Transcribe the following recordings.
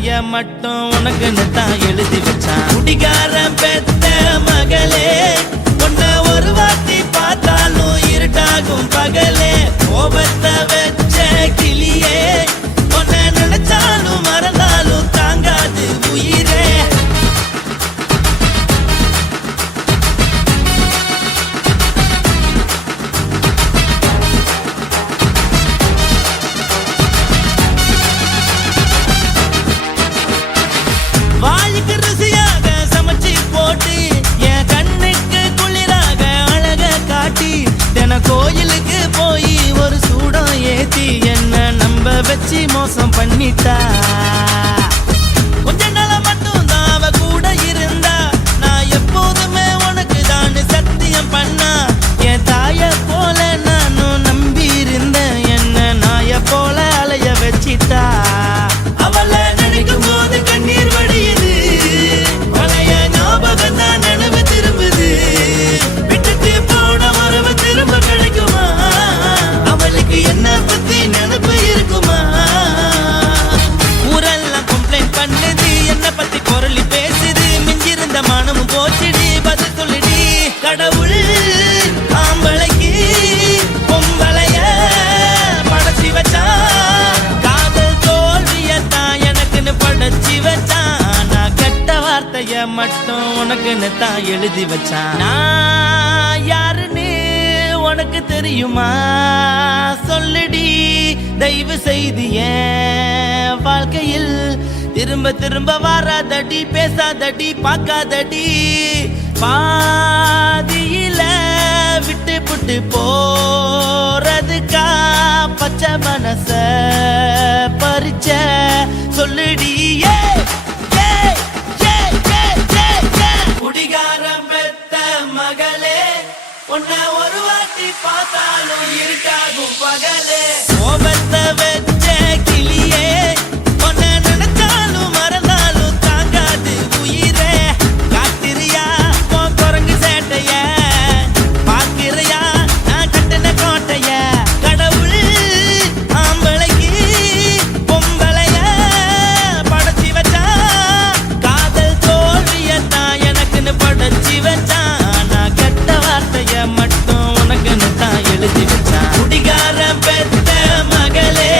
வார்த்தைய மட்டும் உனக்குன்னு தான் எழுதி வச்சான். குடிகாரன் பெத்த மகளே, உன்னை ஒரு வாட்டி பார்த்தாலும் இருட்டாகும் பகலே. கோபத்தை வச்ச கிளியே, உன்னை நினைச்சாலும் மறந்தாலும் தாங்காது உயிரே. வாய்க்கு ருசியாக சமைச்சு போட்டு என் கண்ணுக்கு குளிராக அழக காட்டி தின கோயிலுக்கு போய் ஒரு சூடம் ஏத்தி என்ன நம்ப வச்சு மோசம் பண்ணிட்டா. கொஞ்ச நாள மட்டும் தான் அவ கூட இருந்தா, நான் எப்போதுமே உனக்கு தான் சத்தியம் பண்ணா. என் தாய போல நானும் நம்பி இருந்தேன், என்ன நாய போல அலைய வச்சிட்டா. அவளை நினைக்கும் போது கண்ணீர் வடியுது, பழைய ஞாபகம் தான் நினைவு திரும்புது. விட்டுட்டு போன உறவு திரும்ப கிடைக்குமா? அவளுக்கு என்ன பத்தி நினைப்பு இருக்குமா? ஊரெல்லாம் கம்ப்ளைண்ட் பண்ணுது, என்ன பத்தி குரலி பேசுது. மிஞ்சிருந்த மனமும் போச்சுடி, பதில் சொல்லுடி. கடவுள் ஆம்பளைக்கு பொம்பளைய படைச்சி வச்சான், காதல் தோல்வியத்தான் எனக்குன்னு படைச்சி வச்சான். நான் கெட்ட வார்த்தைய மட்டும் உனக்குன்னு தான் எழுதி வச்சான். நான் யாருன்னு உனக்கு தெரியுமா? சொல்லுடி தயவு செய்து என் வாழ்க்கையில் திரும்ப திரும்ப வராதடி, பேசாதடி, பார்க்காதடி. பாதியில விட்டு புட்டு போறதுக்கா பச்சை மனச பறிச்ச சொல்லுடி. குடிகாரம் பெத்த மகளே, உன்னை ஒரு வாட்டி பார்த்தாலும் இருக்காகும் பகலே. கோபத்தை வச்ச கிளியே, உன்னை நினைச்சாலும் மறந்தாலும் தாங்காது உயிரே. காத்திரியா உன் குரங்கு சேட்டைய, பார்க்கிறையா நான் கட்டின கோட்டைய. கடவுள் ஆம்பளைக்கு பொம்பளைய படைச்சி வச்சா, காதல் தோல்வியத்தான் எனக்குன்னு படைச்சி வச்சான். நான் கெட்ட வார்த்தைய மட்டும் உனக்குன்னு தான் எழுதி வச்சான். குடிகாரன் பெத்த மகளே,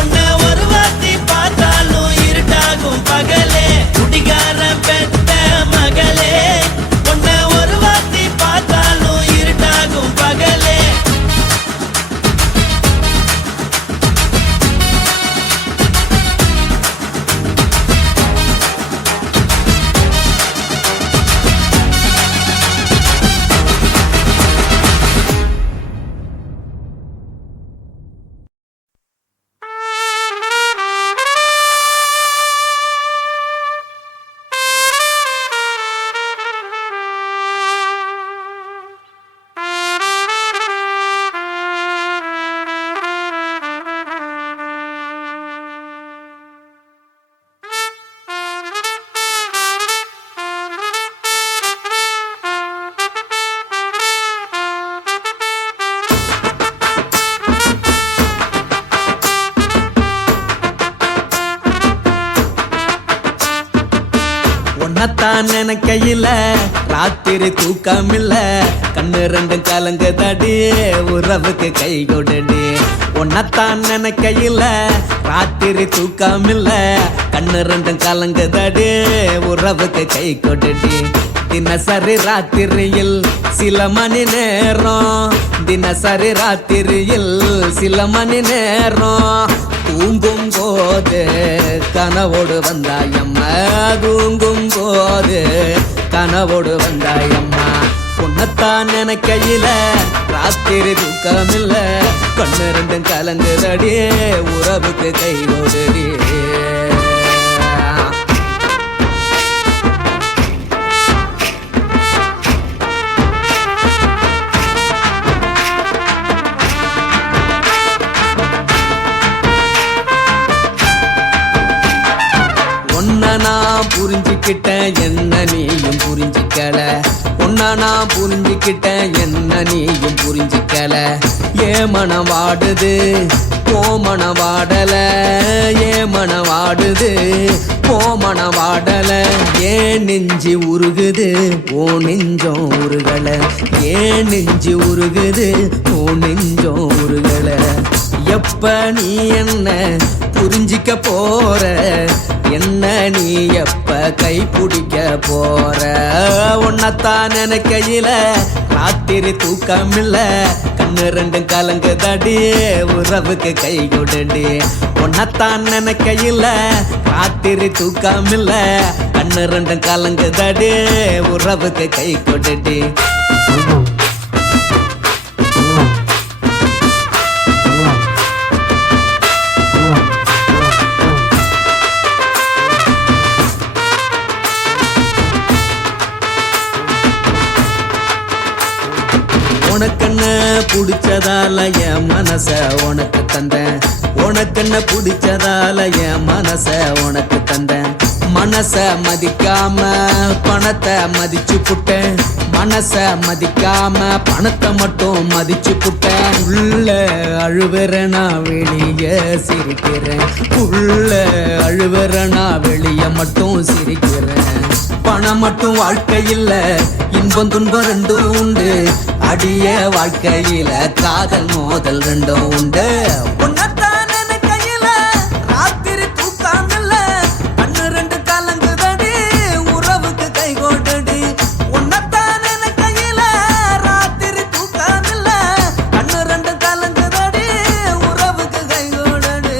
உன்னை ஒரு வாட்டி பார்த்தாலும் இருட்டாகும் பகலே. குடிகாரன் பெத்த மகளே, உன்னை ஒரு வாட்டி பார்த்தாலும் இருட்டாகும் பகலே. உன்னத்தான் நினைக்கையில ராத்திரி தூக்கமில்ல, கண்ணு ரெண்டும் கலங்குதடி, உறவுக்கு கை கொடுடி. உன்னத்தான் நினைக்கையில ராத்திரி தூக்கமில்ல, கண்ணு ரெண்டும் கலங்குதடி, உறவுக்கு கை கொடுடி. தினசரி ராத்திரியில் சில மணி நேரம், தினசரி ராத்திரியில் சில மணி நேரம். தூங்கும் போது கனவோடு வந்தாயம்மா, தூங்கும் போது கனவோடு வந்தாயம்மா. உன்னத்தான் நினைக்கையில ராத்திரி தூக்கமில்ல, கண்ணு ரெண்டும் கலங்குதடி, உறவுக்கு கை கொடுடி. நான் புரிஞ்சுக்கிட்டேன், என்ன நீயும் புரிஞ்சுக்கல. உன்னை நான் புரிஞ்சுக்கிட்டேன், என்ன நீயும் புரிஞ்சுக்கல. ஏ மனம் வாடுது, ஓ மனம் வாடல, ஏ மனம் வாடுது ஓமன வாடல ஏன் நெஞ்சு உருகுது ஓ நெஞ்சம் உருகல ஏன் நெஞ்சு உருகுது ஓ நெஞ்சம் உருகல எப்ப நீ என்ன புரிஞ்சிக்க போற என்ன நீ எப்ப கை பிடிக்க போற உன்னத்தான் நினைக்கையில ராத்திரி தூக்கமில்ல கண்ணு ரெண்டும் கலங்குதடி உறவுக்கு கை கொடுடி உன்னத்தான் நினைக்கையில ராத்திரி தூக்கமில்ல கண்ணு ரெண்டும் கலங்குதடி உறவுக்கு கை கொடுடி உனக்கென்ன பிடிச்சதால என் மனச உனக்கு தந்தேன் உனக்கென்ன பிடிச்சதால என் மனச உனக்கு தந்தேன் மனச மதிக்காம பணத்தை மதிச்சு புட்டேன் மனச மதிக்காம பணத்தை மட்டும் மதிச்சு புட்டேன் உள்ள அழுவுற நான் வெளிய சிரிக்கிறேன் உள்ள அழுவுற நான் வெளிய மட்டும் சிரிக்கிறேன் பணம் மட்டும் வாழ்க்கையில் இன்பம் துன்பம் ரெண்டும் உண்டு அடிய வாழ்க்கையில காதல் மோதல் ரெண்டும் உண்டு உன்னத்தான் நினைக்கையில ராத்திரி தூக்காமல்ல கண்ணு ரெண்டு கலங்குதடி உறவுக்கு கை கோட்டடி உன்னத்தான் நினைக்கையில ராத்திரி தூக்காமல்ல கண்ணு ரெண்டு கலங்குதடி உறவுக்கு கை கோட்டடி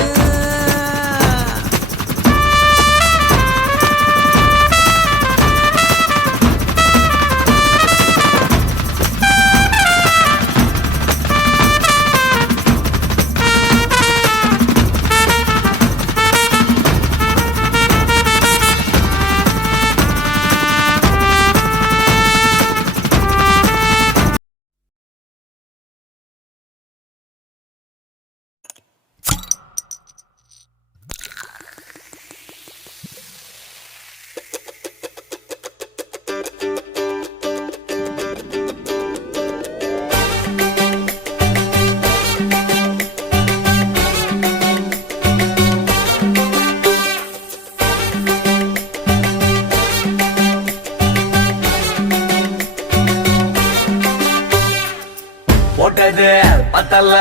போட்டது பத்தல்ல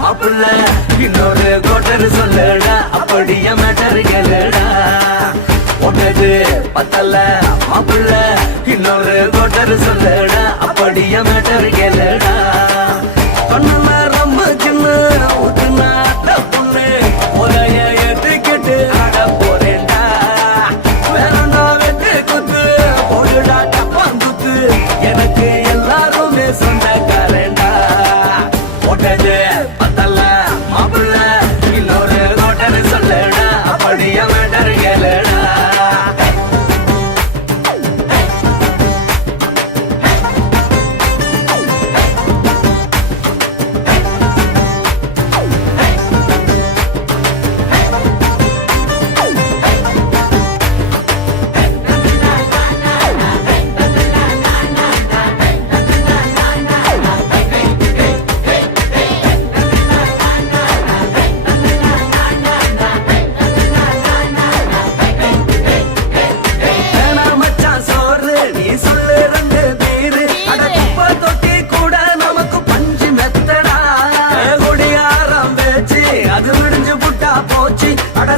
மாப்பிள்ள இன்னொரு கோட்டர் சொல்லுடா அப்படியே மேட்டர் கேளுடா போட்டது பத்தல்ல மாப்பிள்ள இன்னொரு கோட்டர் சொல்லுடா அப்படியே மேட்டர் கேளுடா கண்ணுல ரொம்ப சின்ன ஊத்துனா பொண்ணு ஒரைய ஏத்துக்கிட்டு ஆட போறேன்டா வேறண்டா வெட்டு குத்து போடுடா டப்பாங்குத்து எனக்கு எல்லாருமே சொந்தக்காரண்டா போட்டது பத்தல்ல மாப்பிள்ள இன்னொரு கோட்டர் சொல்லுடா அப்படியே மேட்டர் கேளுடா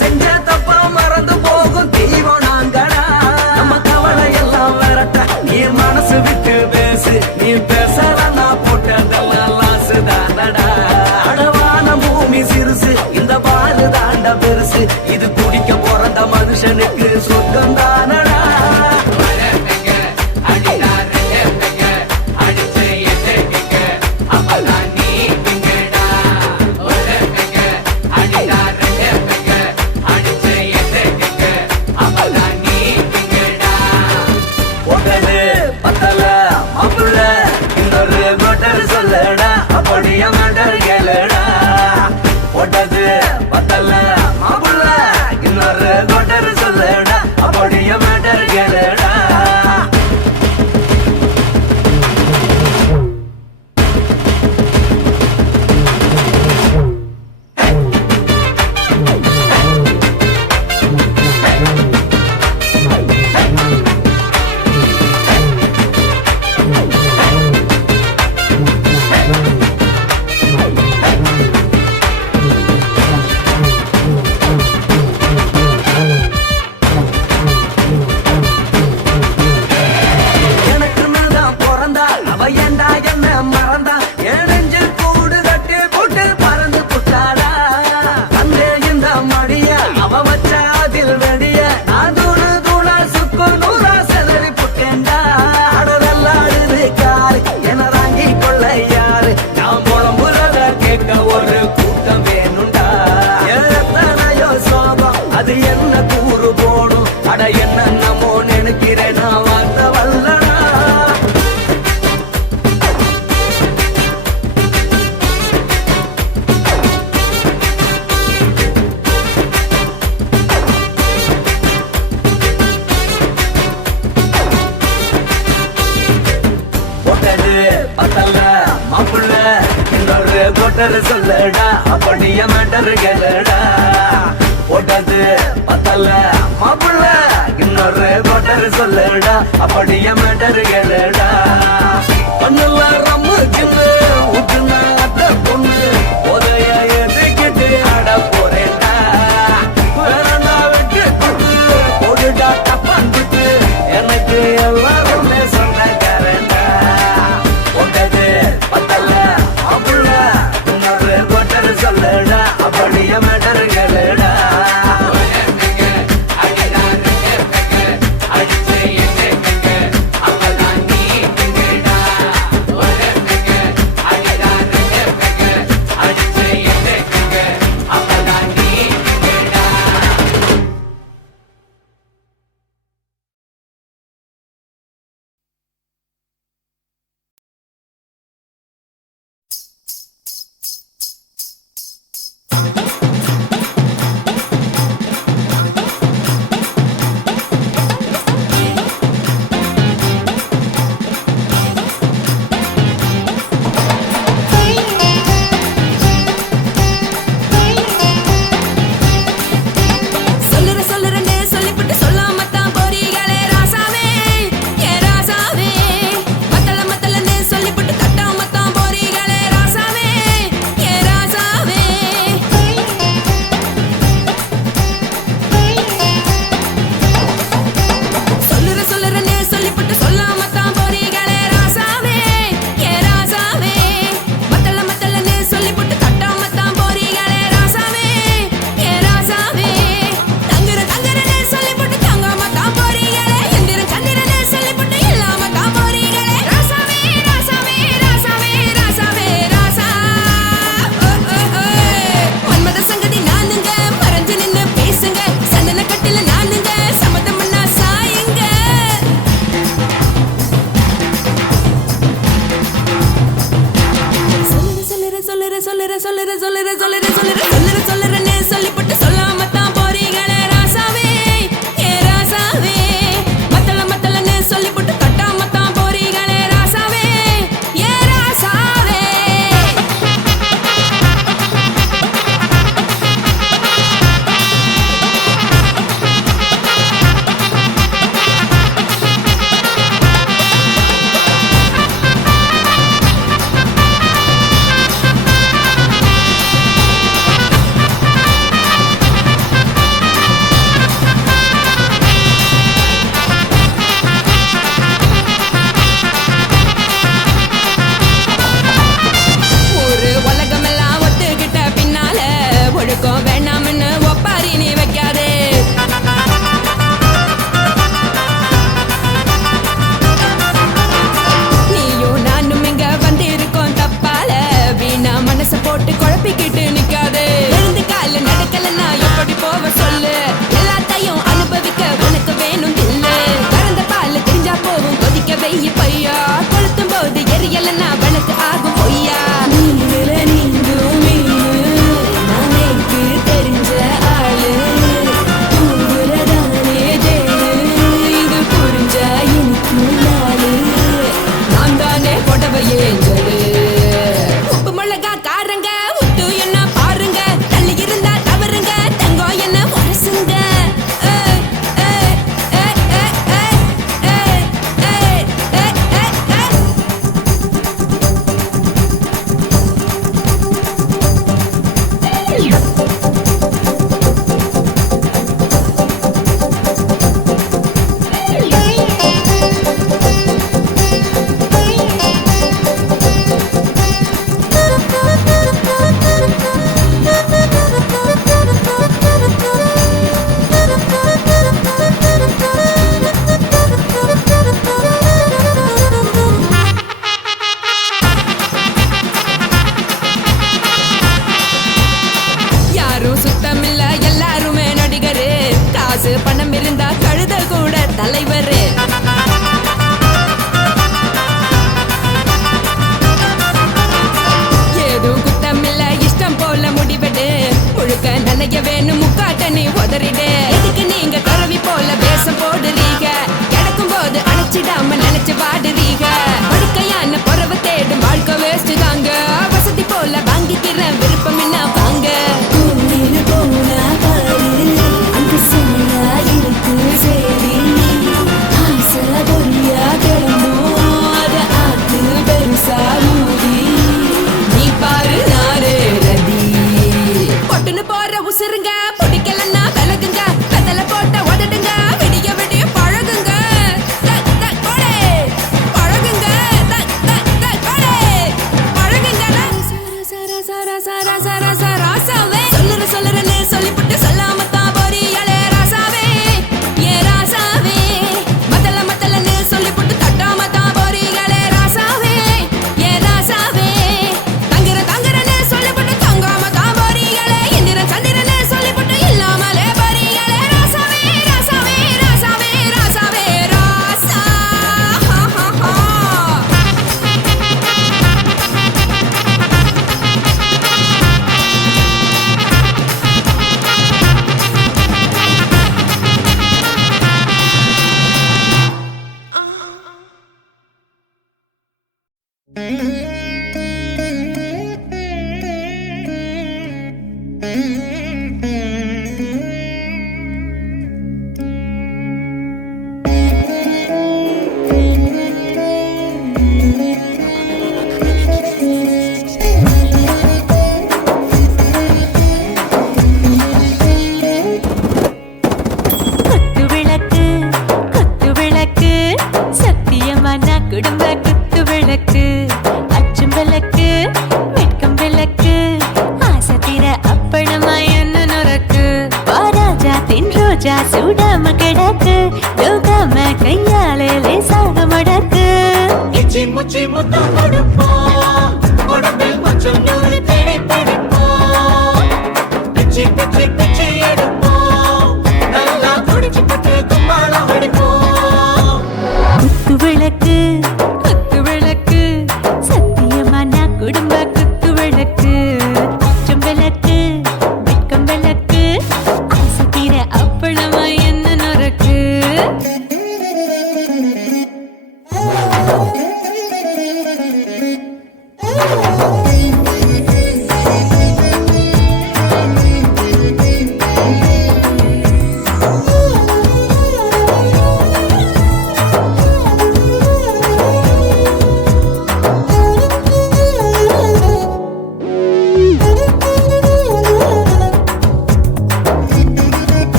செஞ்ச தப்பா மறந்து போகும் தெய்வம் நாங்கடா நம்ம கவலை எல்லாம் விரட்ட நீ மனசு விட்டு பேசு நீ பேசலன்னா போட்டதெல்லாம் லாசு தானடா அடவான பூமி சிறுசு இந்த பாலு தாண்ட பெருசு இது குடிக்க பிறந்த மனுஷனுக்கு சொர்க்கம் தானடா அப்படியே மேட்டர் கேளுடா போட்டது பத்தல்ல மாப்பிள்ள இன்னொரு கோட்டர் சொல்லுடா அப்படியே என்ன கூறு போடும் அட என்னமோ நினைக்கிறேன் நான் வார்த்தை வல்லடா போட்டது பத்தல்ல மாப்புள்ள இன்னொரு போட்டர் சொல்லடா அப்படியே மேட்டர் கேளடா போட்டது பத்தல்ல மாப்புள்ள இன்னொரு போட்டர் சொல்லடா அப்படியே மேட்டர் கேளடா ஒன்னுல ரம்மு சின்ன ஊத்துனா அத்த பொண்ணு உதய எதுக்கிட்டு ஆட போறேன்டா வேறண்டா வெட்டு கொண்டு போடுடா டப்பான் விட்டு எனக்கு எல்லாருமே சொந்தக்காரன்டா போட்டது பத்தல்ல மாப்புள்ள இன்னொரு போட்டர் சொல்லடா அப்படியே மேட்டர் கேளடா அடிச்சு என்ன அப்பதான் காசு பணம் இருந்தா கழுத கூட தலைவர். ஏதும் குத்தமில்ல இஷ்டம் போல முடிவெடு. முழுக்க நனைய வேணும் முக்காட்ட நீ உதறிடு. எதுக்கு நீங்க கரவி போல வேஷம் போடுறீங்க? கிடக்கும் போது அணைச்சிடாம நினைச்சு பாடுறீங்க. படுக்கையான பொறவை தேடும் வாழ்க்கை வேஸ்ட் தாங்க. வசதி போல வாங்கிக்கிற விருப்பம் என்ன வாங்க. நீ பாரு நாரு ரதி பொட்டுன்னு போற உசுருங்க. பிடிக்கலன்னா விலகுங்க. கதல போட்ட உதடுங்க. விடிய விடிய பழகுங்க. பழகுங்க பழகுங்க. ராசாவே சொல்லுறன்னு சொல்லிப்புட்டு சொல்லாமத்தான் போறியாளே ராசாவே. ஏ ராசாவே மத்தலன்னு சொல்லிப்புட்டு தட்டாமத்தான் போறீங்களே ராசாவே. ஏ ராசாவே தங்குறன்னு சொல்லிப்புட்டு தங்காமத்தான் போறீங்களே. இந்திரன் சந்திரன்னு சொல்லிப்புட்டு இல்லாமலே போறீங்களே ராசாவே. ராசாவே ராசாவே ராசாவே ராசா. குத்து விளக்கு சத்தியமான குடும்ப குத்து விளக்கு. அச்சும் விளக்கு வெட்கம் விளக்கு ஆசத்திர அப்பளமா என்ன நுறக்கு. வாராஜா தின் ரோஜா சூடாம கிடக்கு. யோகாம கையாலே லேசாக மடக்கு. இச்சி முச்சி முத்தம் கொடுப்போம். உடம்பில் கொஞ்சம் நூறு தேடி பிடிப்போம். பிச்சி பிச்சி பிச்சி எடுப்போம். நல்லா குடிச்சு பட்டு கும்பாலம் அடிப்போம். குத்து விளக்கு சத்தியமான குடும்ப குத்து விளக்கு. அச்சும் விளக்கு வெட்கம் விளக்கு ஆசத்திர அப்பளமா என்ன நுறக்கு.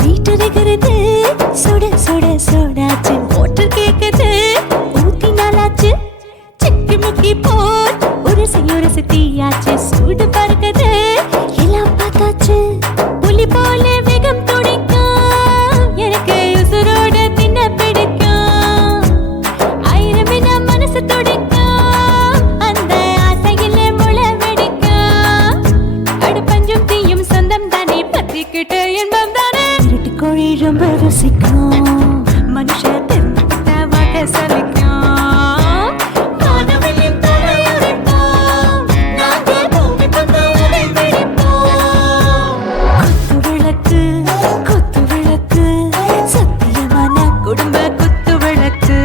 வீட்டுகிறது சுட சுட சோடாச்சு. மோட்டர் கேக்குது ஊத்தி நாளாச்சு. சிக்கி முக்கி போல் உரசி தீயாச்சு. சூடு பறக்குது எல்லாம் பார்த்தாச்சு. புலி போல வேகம் துடிக்கும். எனக்கு உசுரோட தின்ன பிடிக்கும். ஆயிரம் வினா மனசு துடிக்கும். அந்த ஆசையில முளை வெடிக்கும். அடுப்பஞ்சும் தீயும் சொந்தம் தானே பத்திக்கிட்டு இன்பம் தானே. இருட்டு கோழி ரொம்ப ருசிக்கும். மனுஷ தெரிஞ்சுக்கிட்ட வாக்க சலிக்கும். மானவனின் தலையுரைப்போம். நாங்கள் பூமி தந்த உடை வெடிப்போம். குத்து விளக்கு சத்தியமான குடும்ப குத்து விளக்கு.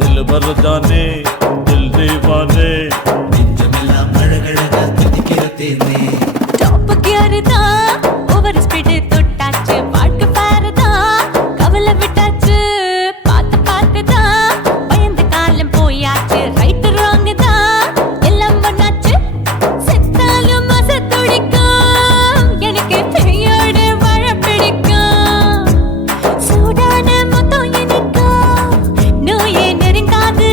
दिल भर जाने दिल दीवाने நெஞ்சமெல்லாம் அழகழகா துடிக்கிறதேனே. டாப் கியர் தான் ஓவர் ஸ்பீடு தொட்டாச்சு. வாழ்க்கை பாரு தான் கவலை விட்டாச்சு. பார்த்து தான் பயந்து காலம் போயாச்சு. ரைட் ராங் தான் எல்லாம் பண்ணாச்சு. செத்தாலும் மச துடிக்கும். எனக்கு பெரியோட வாழ பிடிக்கும். சூடான மொத்தம் எனக்கும். நோயே நெருங்காது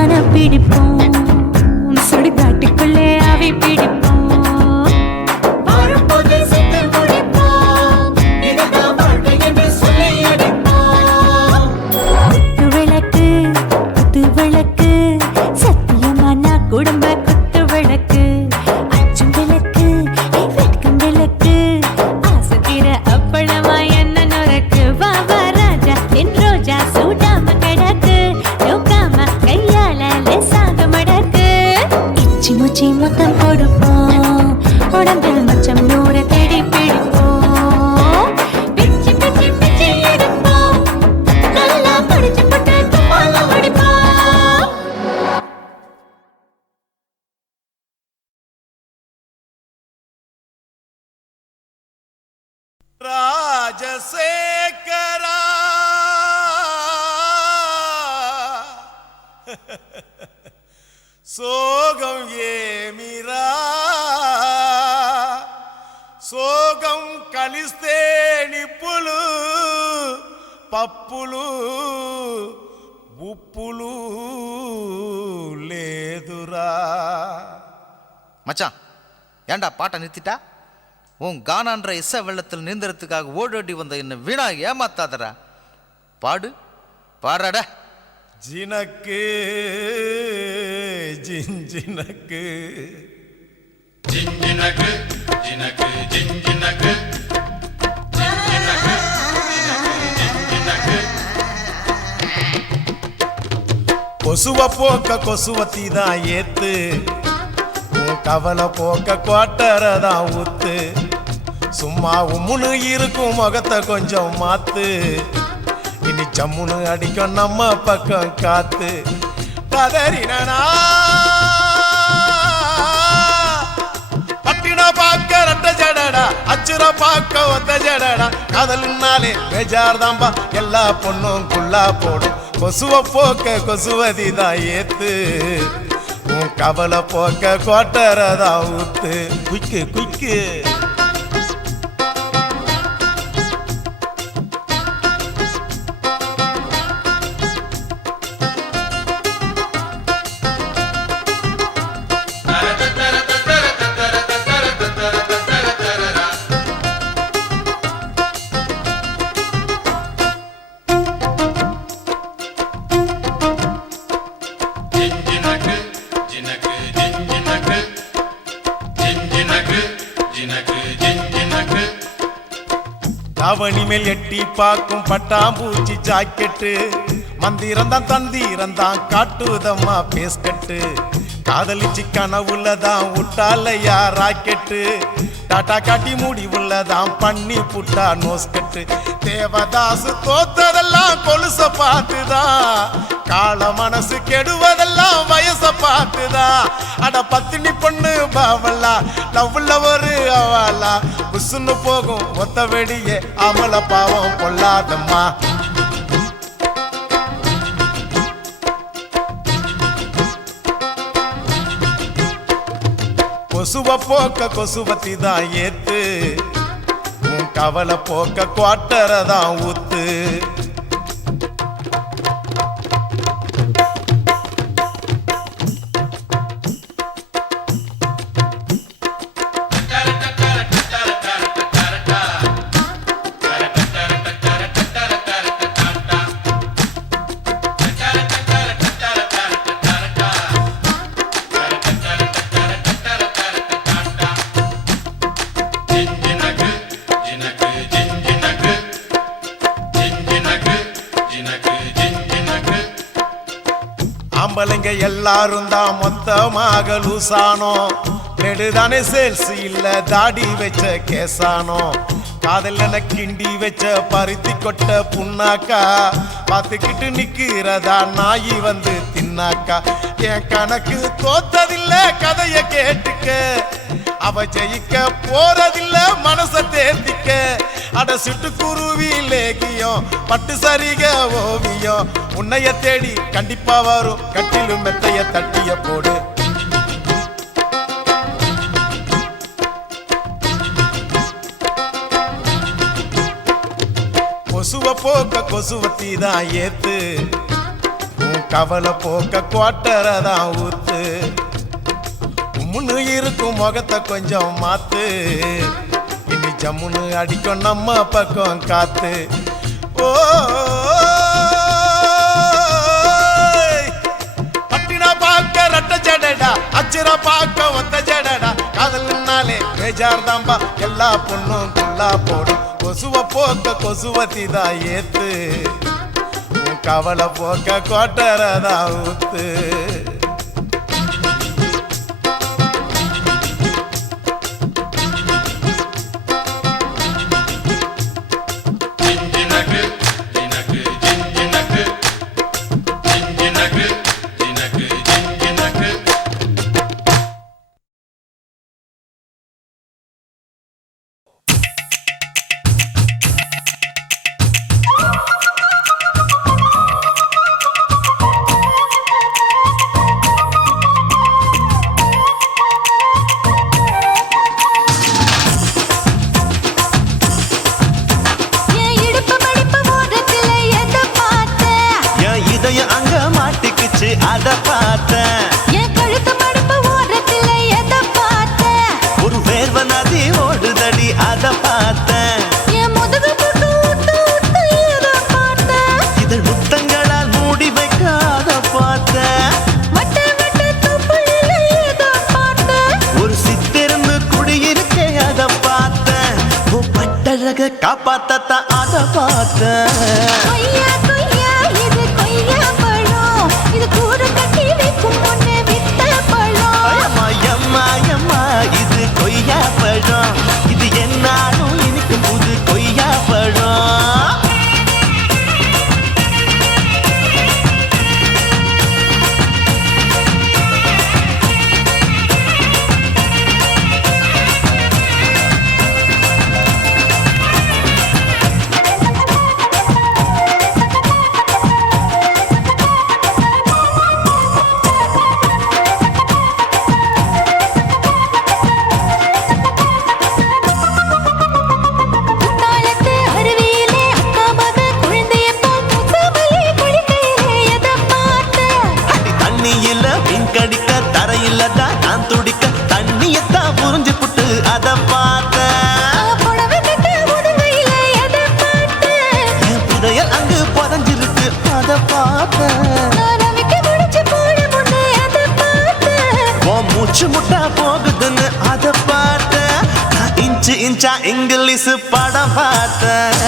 யானை பிடிப்போம், சுடுகாட்டுக்குள்ளே அவை பிடிப்போம். வரும்போது செத்து முடிப்போம், இதுதான் வாழ்க்கை என்று சொல்லி அடிப்போம். குத்து விளக்கு குத்து விளக்கு, சத்தியமான குடும்ப குத்து விளக்கு. அச்சும் விளக்கு வெட்கம் விளக்கு, ஆசத்திர அப்பளமா என்ன நுறக்கு. வாவா ராஜா என் ரோஜா சூடாம கிடக்கு, நோக்காம கையால லேசாக மடக்கு. இச்சி முச்சி மொத்தம் கொடுப்போம், உடம்பில் மச்சம் நூற தேடி பிடிப்போம். பிச்சி பிச்சி பிச்சி எடுப்போம், நல்லா படிச்சு போட்டு துப்பால அடிப்போம். ராஜசேகரா சோகம் ஏமிரா సోగం కలిస్తే నిప్పులు పప్పులు ఉప్పులు లేదురా. மச்சான் ஏன்டா பாட்டை நிறுத்திட்டா? உன் கானான்ற இசை வெள்ளத்தில் நீந்தறதுக்காக ஓடோடி வந்த என்ன வீணா ஏமாத்தாதரா. பாடு பாடுறடா. ஜினக்கு ஜிஞ்சினக்கு ஜிஞ்சினக்கு ஜினக்கு ஜிஞ்சினக்கு ஜிஞ்சினக்கு ஜிஞ்சினக்கு கொசுவ போக்க கொசுவத்தி தான் ஏத்து, உன் கவலை போக்க குவாட்டரதான் ஊத்து. சும்மா உம்முன்னு இருக்கும் முகத்தை கொஞ்சம் மாத்து, இனி சம்முன்னு அடிக்கும் நம்ம பக்கம் காத்து. கதறினா பட்டின பாக்க ரெட்ட ஜடடா, அச்சுர பாக்க ஒத்த ஜடடா. காதல்னாலே பேஜார் தான்பா, எல்லா பொண்ணும் குள்ளா போடும். கொசுவ போக்க கொசுவதி தான் ஏத்து, உன் கவலை போக்க கோட்டரதான் ஊத்து. குய்க்கு குய்க்கு ஜிஞ்சினக்கு ஜினக்கு ஜிஞ்சினக்கு ஜிஞ்சினக்கு ஜினக்கு ஜிஞ்சினக்கு தாவணி மேல் எட்டி பார்க்கும் பட்டாம்பூச்சி ஜாக்கெட்டு, மந்திரந்தான் தந்திரந்தான் காட்டுதம்மா பேஸ்கட்டு. காதலிச்சு கனவுள்ளதான் விட்டாலையா ராக்கெட்டு, டாட்டா காட்டி முடிவுள்ளதான் பண்ணி புட்டா நோஸ்கட்டு. தேவதாசு தோத்ததெல்லாம் கொலுச பார்த்துதான், கால மனசு கெடுவதெல்லாம் வயச பார்த்துதான். அட பத்தினி பொண்ணு பாவல்லா, லவ்ல ஒரு அவாலா, புசுன்னு போகும் ஒத்த வெடியே அமல பாவம் கொள்ளாதம்மா. கொசுவ போக்க கொசுவத்தி தான் ஏத்து, உன் கவலை போக்க குவாட்டரதான் ஊத்து. ஜிஞ்சினக்கு ஜினக்கு ஜிஞ்சினக்கு ஜிஞ்சினக்கு ஜினக்கு ஜிஞ்சினக்கு ஆம்பளைங்க எல்லாரும் தான் மொத்தமாக லூசானோ, நெடுதானே சேல்ஸ் இல்ல தாடி வச்ச கேசானோ. காதல் என கிண்டி வச்ச பருத்தி கொட்ட புண்ணாக்கா, பார்த்துக்கிட்டு நிக்கிறதா நாயி வந்து தின்னாக்கா. என் கணக்கு தோத்ததில்ல கதைய கேட்டுக்க, அவ ஜெயிக்க போறதில்ல மனச தேர்த்திக்க. அட சிட்டுக்குருவி லேகியம் பட்டு சரிக ஓவியம், உன்னைய தேடி கண்டிப்பா வரும் கட்டிலும் மெத்தைய தட்டிய போடு. கொசுவ போக்க கொசுவத்தி தான் ஏத்து, உன் கவலை போக்க குவாட்டரதான் ஊத்து உம்முன்னு இருக்கும் முகத்தை கொஞ்சம் மாத்து இனி ஜம்முன்னு அடிக்கும் நம்ம பக்கம் காத்து ஓ பட்டினா பார்க்க ரெட்ட ஜடடா அச்சிரா பார்க்க ஒத்த ஜடடா காதல்னாலே பேஜார் தாம்பா எல்லா பொண்ணும் குள்ளா போடும் கொசுவ போக்க கொசுவத்தி தான் ஏத்து கவலை போக்க கோட்டரதா ஊத்து ஜினகு ஜினகு ஜினகு ஜினகு ஜினகு ஜினகு என் இடுப்பு மடிப்பு ஓரத்துல எதை பார்த்தேன்? என் இதயம் அங்க மாட்டிக்குச்சு அத பார்த்தேன் என் கழுத்து மடிப்பு ஓரத்துல எதை பார்த்தேன்? ஒரு வேர்வ நதி ஓடுதடி அத பார்த்தேன் என் முதுகு புட்டு ஊத்து ஊத்து எதை பார்த்தேன்? இதழ் முத்தங்களால் மூடி வைக்காத பார்த்தேன் வட்ட வட்ட தொப்புளில எதை பார்த்தேன்? ஒரு சித்திருந்து குடியிருக்கே அத பார்த்தேன் உன் பட்டழக காப்பாத்தத்தான் அத பார்த்தேன் கொய்யா கொய்யா இது கொய்யா பழம். இது கூடு கட்டி வைக்கும் முன்னே விட்ட பழம். அம்மா எம்மா எம்மா இது கொய்யா பழம் இது என்னாலும் இனிக்கும் புது கொய்யா பழம் குத்தாலத்து அருவியிலே அக்கா மக குழந்தைய போல் முத்தமல்லி குளிக்கையிலே எதை பார்த்தேன்? தண்ணியில மீன் கடிக்க தரையில தான் நான் துடிக்க தண்ணியத்தான் புரிஞ்சு புட்டு அத பார்த்தேன் புடவை கட்ட முதுகையில எதை பார்த்தேன்? என் புதையல் அங்கு புதஞ்சிருக்கு அத பார்த்தேன் நான் ரவிக்கு முடிச்சு போட முன்னே எதை பார்த்தேன்? உன் மூச்சு முட்டா போகுதுன்னு அத பார்த்தேன் நான் இன்ச்சு இன்ச்சா இங்கிலீஷ் படம் பார்த்தேன்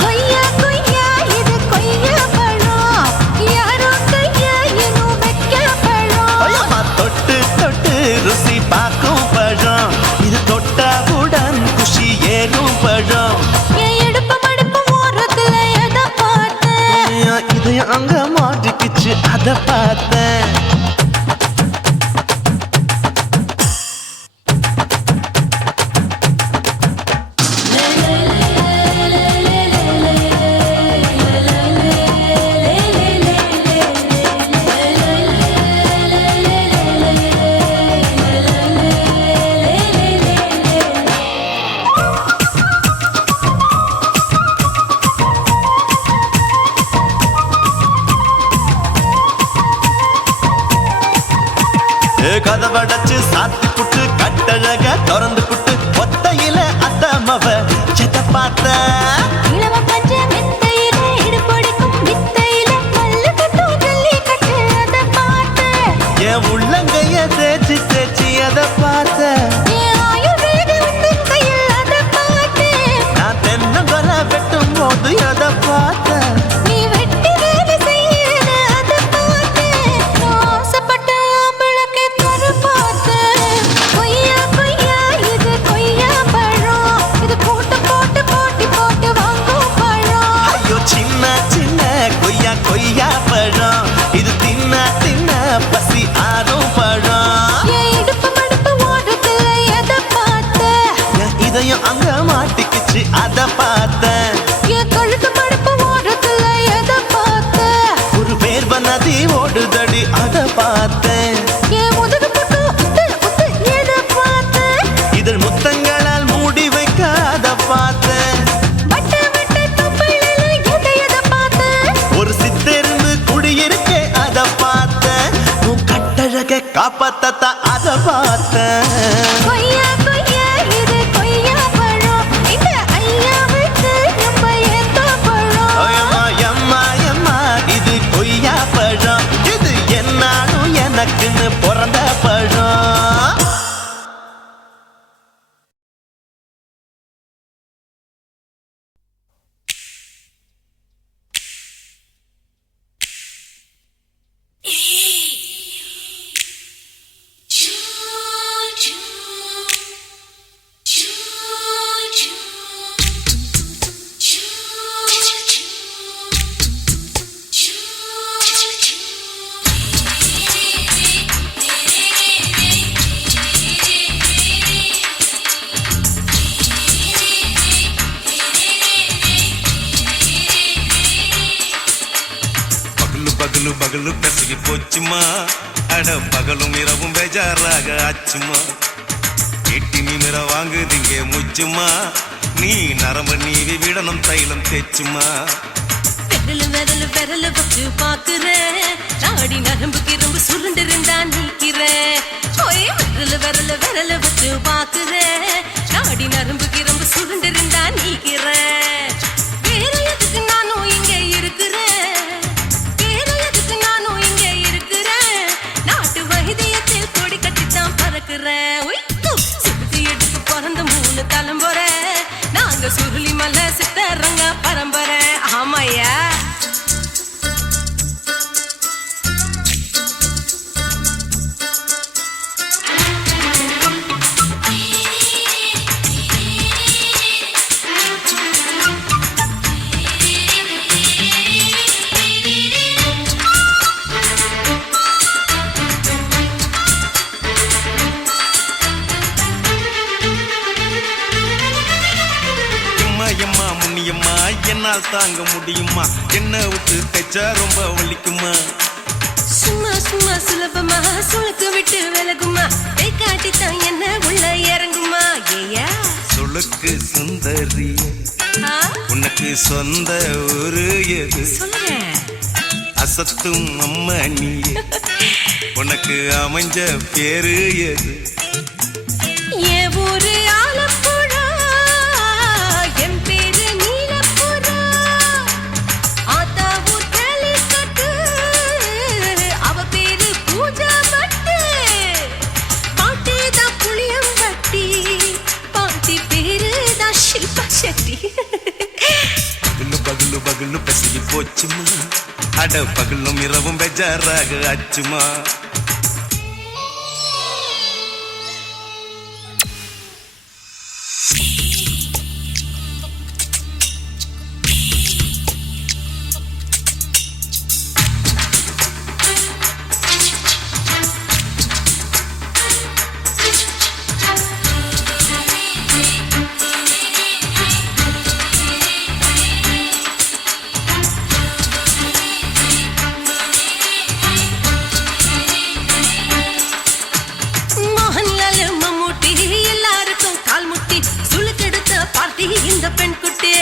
கொய்யா கொய்யா இது கொய்யா பழம். யாரோ கையா இன்னும் வைக்க பழம். அம்மா தொட்டு தொட்டு ருசி பார்க்கும் பழம் இது தொட்டாவுடன் குஷி ஏறும் பழம் என் இடுப்பு மடிப்பு ஓரத்துல எதை பார்த்தேன்? என் இதயம் அங்க மாட்டிக்கிச்சு அத பார்த்தேன் கதவடைச்சு சாத்தி புட்டு கட்டழக திறந்து புட்டு ஒத்தையில அத்தமவ செத்த பார்த்த இளவ பஞ்ச மெத்தையில இடுப்பொடிக்கும் வித்தையில மல்லு கட்டும் ஜல்லிக்கட்டு அதை பார்த்தேன். என் உள்ளங்கைய தேய்ச்சி தேய்ச்சி அத பார்த்த என் ஆயுர்வேத உந்தன் கையில் அதை பார்த்தேன். நான் தென்னங்கொலை வெட்டும் போது அத பார்த்த நீ வெட்டி வேலை செய்யறது அதை பார்த்தேன். நான் ஆசைப்பட்ட ஆம்பளுக்கு தர பார்த்தேன். கொய்யா கொய்யா இது கொய்யா பழம். இது கூட்டு போட்டு போட்டி போட்டு வாங்கும் பழம். ஐயோ சின்ன சின்ன கொய்யா கொய்யா பழம் இது தின்ன தின்ன பசி ஆறும் பழம் என் இடுப்பு மடிப்பு ஓரத்துல எதை பார்த்தேன்? என் இதயம் அங்க மாட்டிக்கிச்சு அத பார்த்தேன் என் கழுத்து மடிப்பு ஓரத்துல எதை பார்த்தேன்? ஒரு வேர்வ நதி ஓடுதடி அத பார்த்தேன் என் முதுகு புட்டு உத்து உத்து எதை பார்த்தேன்? இதழ் முத்தங்களால் மூடி வைக்காத பார்த்தேன் வட்ட வட்ட தொப்புளில எதை எதை பார்த்தேன்? ஒரு சித்திருந்து குடியிருக்கே அத காப்பாத்தத்த அத பார்த்தேன். கொய்யா கொய்யா இது கொய்யா பழம் இந்த ஐயாவுக்கு ரொம்ப ஏத்த பழம். எம்மா எம்மா எம்மா இது கொய்யா பழம், இது என்னாலும் எனக்குன்னு பிறந்த பழம். பகலு பகலு பெசகி போச்சுமா, அட பகலும் இரவும் பேஜாராக ஆச்சுமா. எட்டி நிமிர வாங்குதிங்க முச்சுமா, நீ நரம்ப நீவி விடணும் தைலம் தேச்சுமா. விரலு விரலு விரலு வச்சு பாக்குறேன், நாடி நரம்பு கிரம்பு சுருண்டு இருந்தா நீக்கிறேன். ஓய் விரலு விரலு விரலு வச்சு பாக்குறேன், நாடி நரம்பு கிரம்பு சுருண்டு இருந்தா நீக்கிறேன். வேற எதுக்கு நானும் இங்க இருக்கிறேன், வேற எதுக்கு நானும் இங்க இருக்கிறேன். நாட்டு வைத்தியத்தில் கொடி கட்டித்தான் பறக்கிறேன். சுத்தி எடுத்து பிறந்த 3 தலைமுறை, நாங்க சுருளி மலை சித்தரங்க பரம்பரை. ஆமையா எம்மா முன்னியம்மா என்னால் தாங்க முடியுமா, என்ன விட்டு தைச்சா ரொம்ப வலிக்குமா. சும்மா சும்மா சுலபமா சுளுக்கு விட்டு விலகுமா, கை காட்டித்தான் என்ன உள்ள இறங்குமா. ஏயா சுளுக்கு சுந்தரி உனக்கு சொந்த ஊரு எது, சொல்றேன் அசத்தும் அம்மா நீ உனக்கு அமைஞ்ச பேரு எது. என் ஊரு ஆலப்புழா, என் பேரு நீலப்புறா. ஆத்தா ஊர் கேலிக்கட்டு, அவ பேரு பூஜா பட்டு. பாட்டி தான் புளியம்பட்டி, பாட்டி பேரு தான் ஷில்பா செட்டி. பகலு பகலு பகலு பெசகி போச்சுமா, அட பகலும் இரவும் பெஜாராக ஆச்சுமா. மோகன்லால் மம்மூட்டி எல்லாருக்கும் கால் முட்டி சுளுக்கெடுத்த பார்ட்டி இந்த பெண் குட்டி.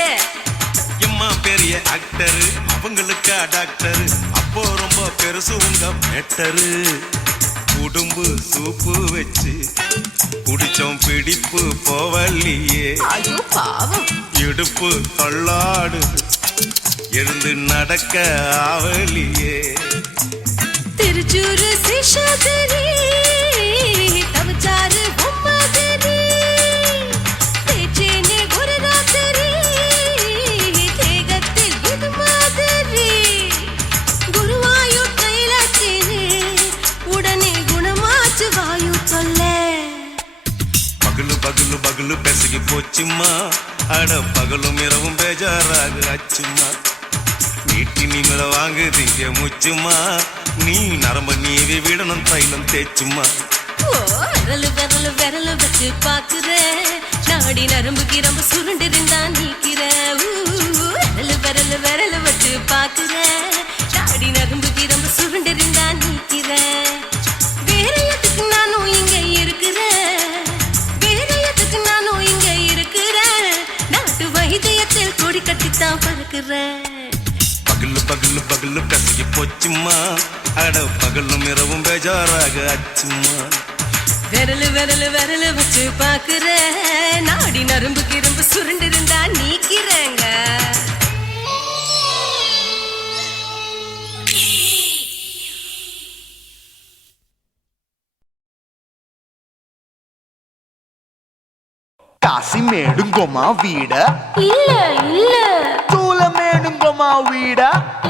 எம்மா பெரிய ஆக்டரு, அவங்களுக்கா டாக்டரு, அப்போ ரொம்ப பெருசு உங்க மேட்டரு. உடும்பு சூப்பு வச்சு குடிச்சோம் பிடிப்பு போவல்லையே, ஐயோ பாவம் இடுப்பு தள்ளாடு எழுந்து நடக்க ஆவலியே. திருச்சூரு சேஷாதிரி தவச்சாரு பொம்மாதிரி, தேச்சேனே ஒரு ராத்திரி தேகத்தில் இது மாதிரி. குருவாயூர் தைலத்தினே உடனே குணமாச்சு வாயு சொல்ல. பகலு பகலு பகலு பெசகி போச்சுமா, அட பகலும் இரவும் பேஜாராக ஆச்சுமா. நீட்டி நிமிர வாங்குதிங்க முச்சுமா, நீ நரம்ப நீவி விடணும் தைலம் தேச்சுமா. ஓ விரலு விரலு விரலு வச்சு பாக்குறேன், நாடி நரம்பு கிரம்பு சுருண்டு இருந்தா நீக்கிறேன். விரலு விரலு விரலு வச்சு பாக்குறேன், நாடி நரம்பு கிரம்பு சுருண்டு இருந்தா நீக்கிறேன். வேற எதுக்கு நானும் இங்க இருக்கிறேன், வேற எதுக்கு நானும் இங்க இருக்கிறேன். நாட்டு வைத்தியத்தில் கொடி கட்டித்தான் பறக்கிறேன். பகலு பகலு பகலு கசகி போச்சுமா அட பகலும் இரவும் பேஜாராக ஆச்சுமா விரலு விரலு விரலு வச்சு பாக்குற நாடி நரம்பு கிரும்பு சுருண்டு இருந்தா நீக்கிறேங்க కాసి మేడుంగోమా వీడ இல்ல இல்ல తూల మేడుంగోమా వీడ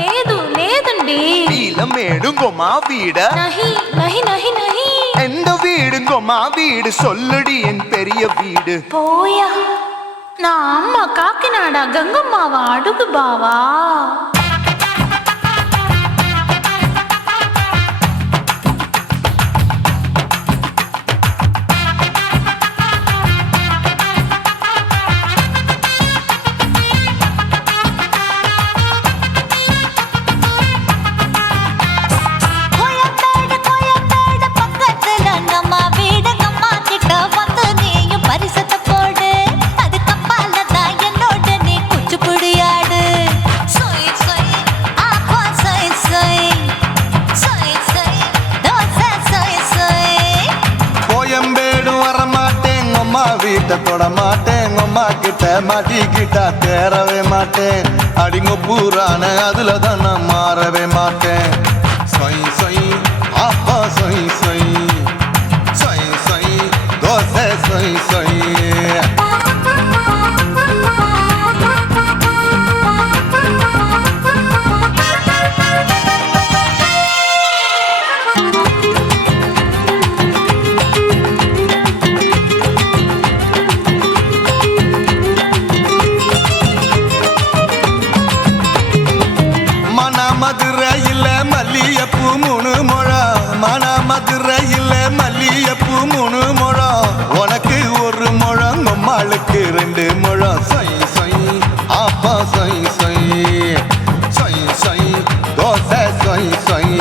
లేదు లేదండి నీల మేడుంగోమా వీడ நஹி நஹி நஹி நஹி எந்த வீடுங்கோமா வீடு சொல்லுடி என் பெரிய வீடு போயா நான் அம்மா காக்கிநாடா கங்கம்மாவா அடுகு பாவா தொட மாட்டேன் அம்மா கிட்ட மாட்டிக்கிட்டா தேரவே மாட்டேன் அடிங்க பூரான அதுல தான் நான் மாறவே மாட்டேன் சொய் சொய் அப்பா சொய் சொய் சொய் சொய் தோசை சொய் சொய் மதுரையில் மல்லியப்பூ 3 முழம் உனக்கு 1 முழம் நம்மளுக்கு 2 முழம் சொய் சொய் அப்பா சொய் சொய் சொய் சொய் தோசை சொய் சொய்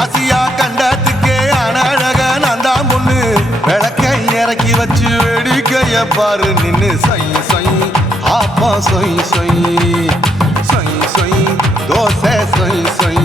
ஆசியா கண்டத்துக்கே அனழக நான் தான் பொண்ணு விளக்கை இறக்கி வச்சு வேடிக்கைய பாரு நின்னு சொய் சொய் ஆப்பா சொய் சொய் சொய் சொய் தோசை சொய் சொய்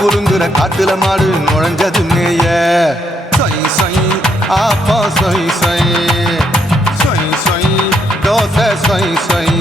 குலுங்குற காட்டுல மாடு நுழைஞ்சது மேய சொய் சொய் ஆப்பா சொய் சொய் சொய் சொய் தோசை சொய் சொய்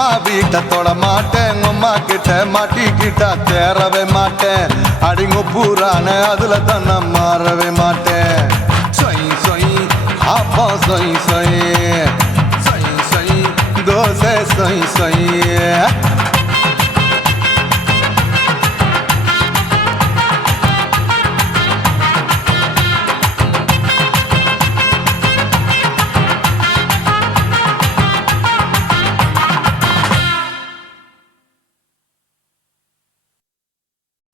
அம்மா வீட்டை தொட மாட்டேன் அம்மா கிட்ட மாட்டிக்கிட்டா தேரவே மாட்டேன் அடிங்க பூரான அதுல தான் நான் மாறவே மாட்டேன் சொய் சொய் அப்பா சொய் சொய் சொய் சொய் தோசை சொய் சொய்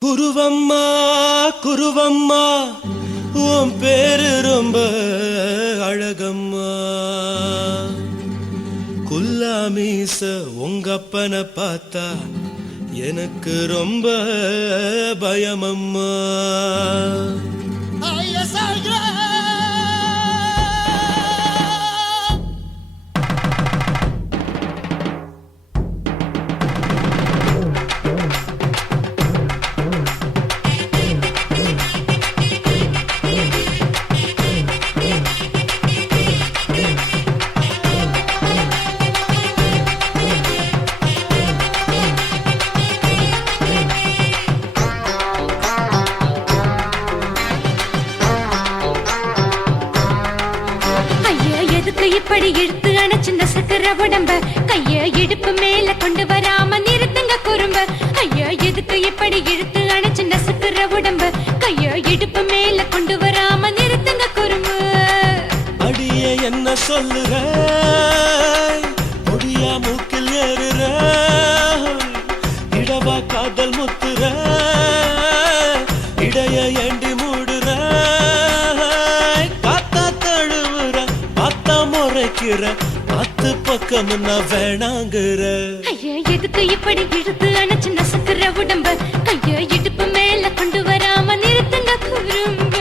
குருவம்மா குருவம்மா உன் பேரு ரொம்ப அழகம்மா குல்லாமீச உங்க அப்பனை பார்த்தா எனக்கு ரொம்ப பயமம்மா இப்படி இழுத்து அணைச்சு நசுக்கிற உடம்ப கைய இடுப்பு மேல கொண்டு வராம நிறுத்துங்க குறும்ப ஐயா எதுக்கு இப்படி இழுத்து அணைச்சு நசுக்கிற உடம்ப கைய இடுப்பு மேல கொண்டு வராம நிறுத்துங்க குறும்ப அடியே என்ன சொல்லுற முடியா மூக்கில் ஏறுற இடவா காதல் முத்துற இடைய ஏண்டி மூடுற காத்தா தழுவுற பார்த்தா முறைக்கிற பத்து பக்கம் நான் வேணாங்குற ஐயா எதுக்கு இப்படி இழுத்து அணைச்சு நசுக்கிற உடம்ப கைய இடுப்பு மேல கொண்டு வராம நிறுத்துங்க குறும்ப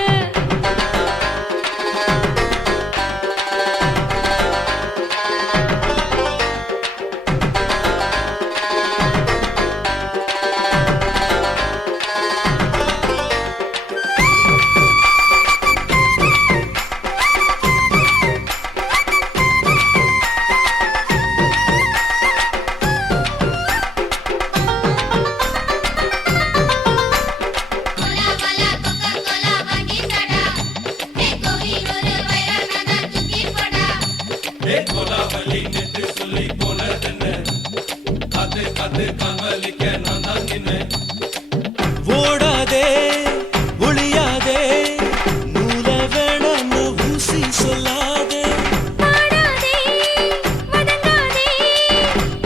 ஓடாதே ஒளியாதே நூல வேணான்னு ஊசி சொல்லாதே பாடாதே வதங்காதே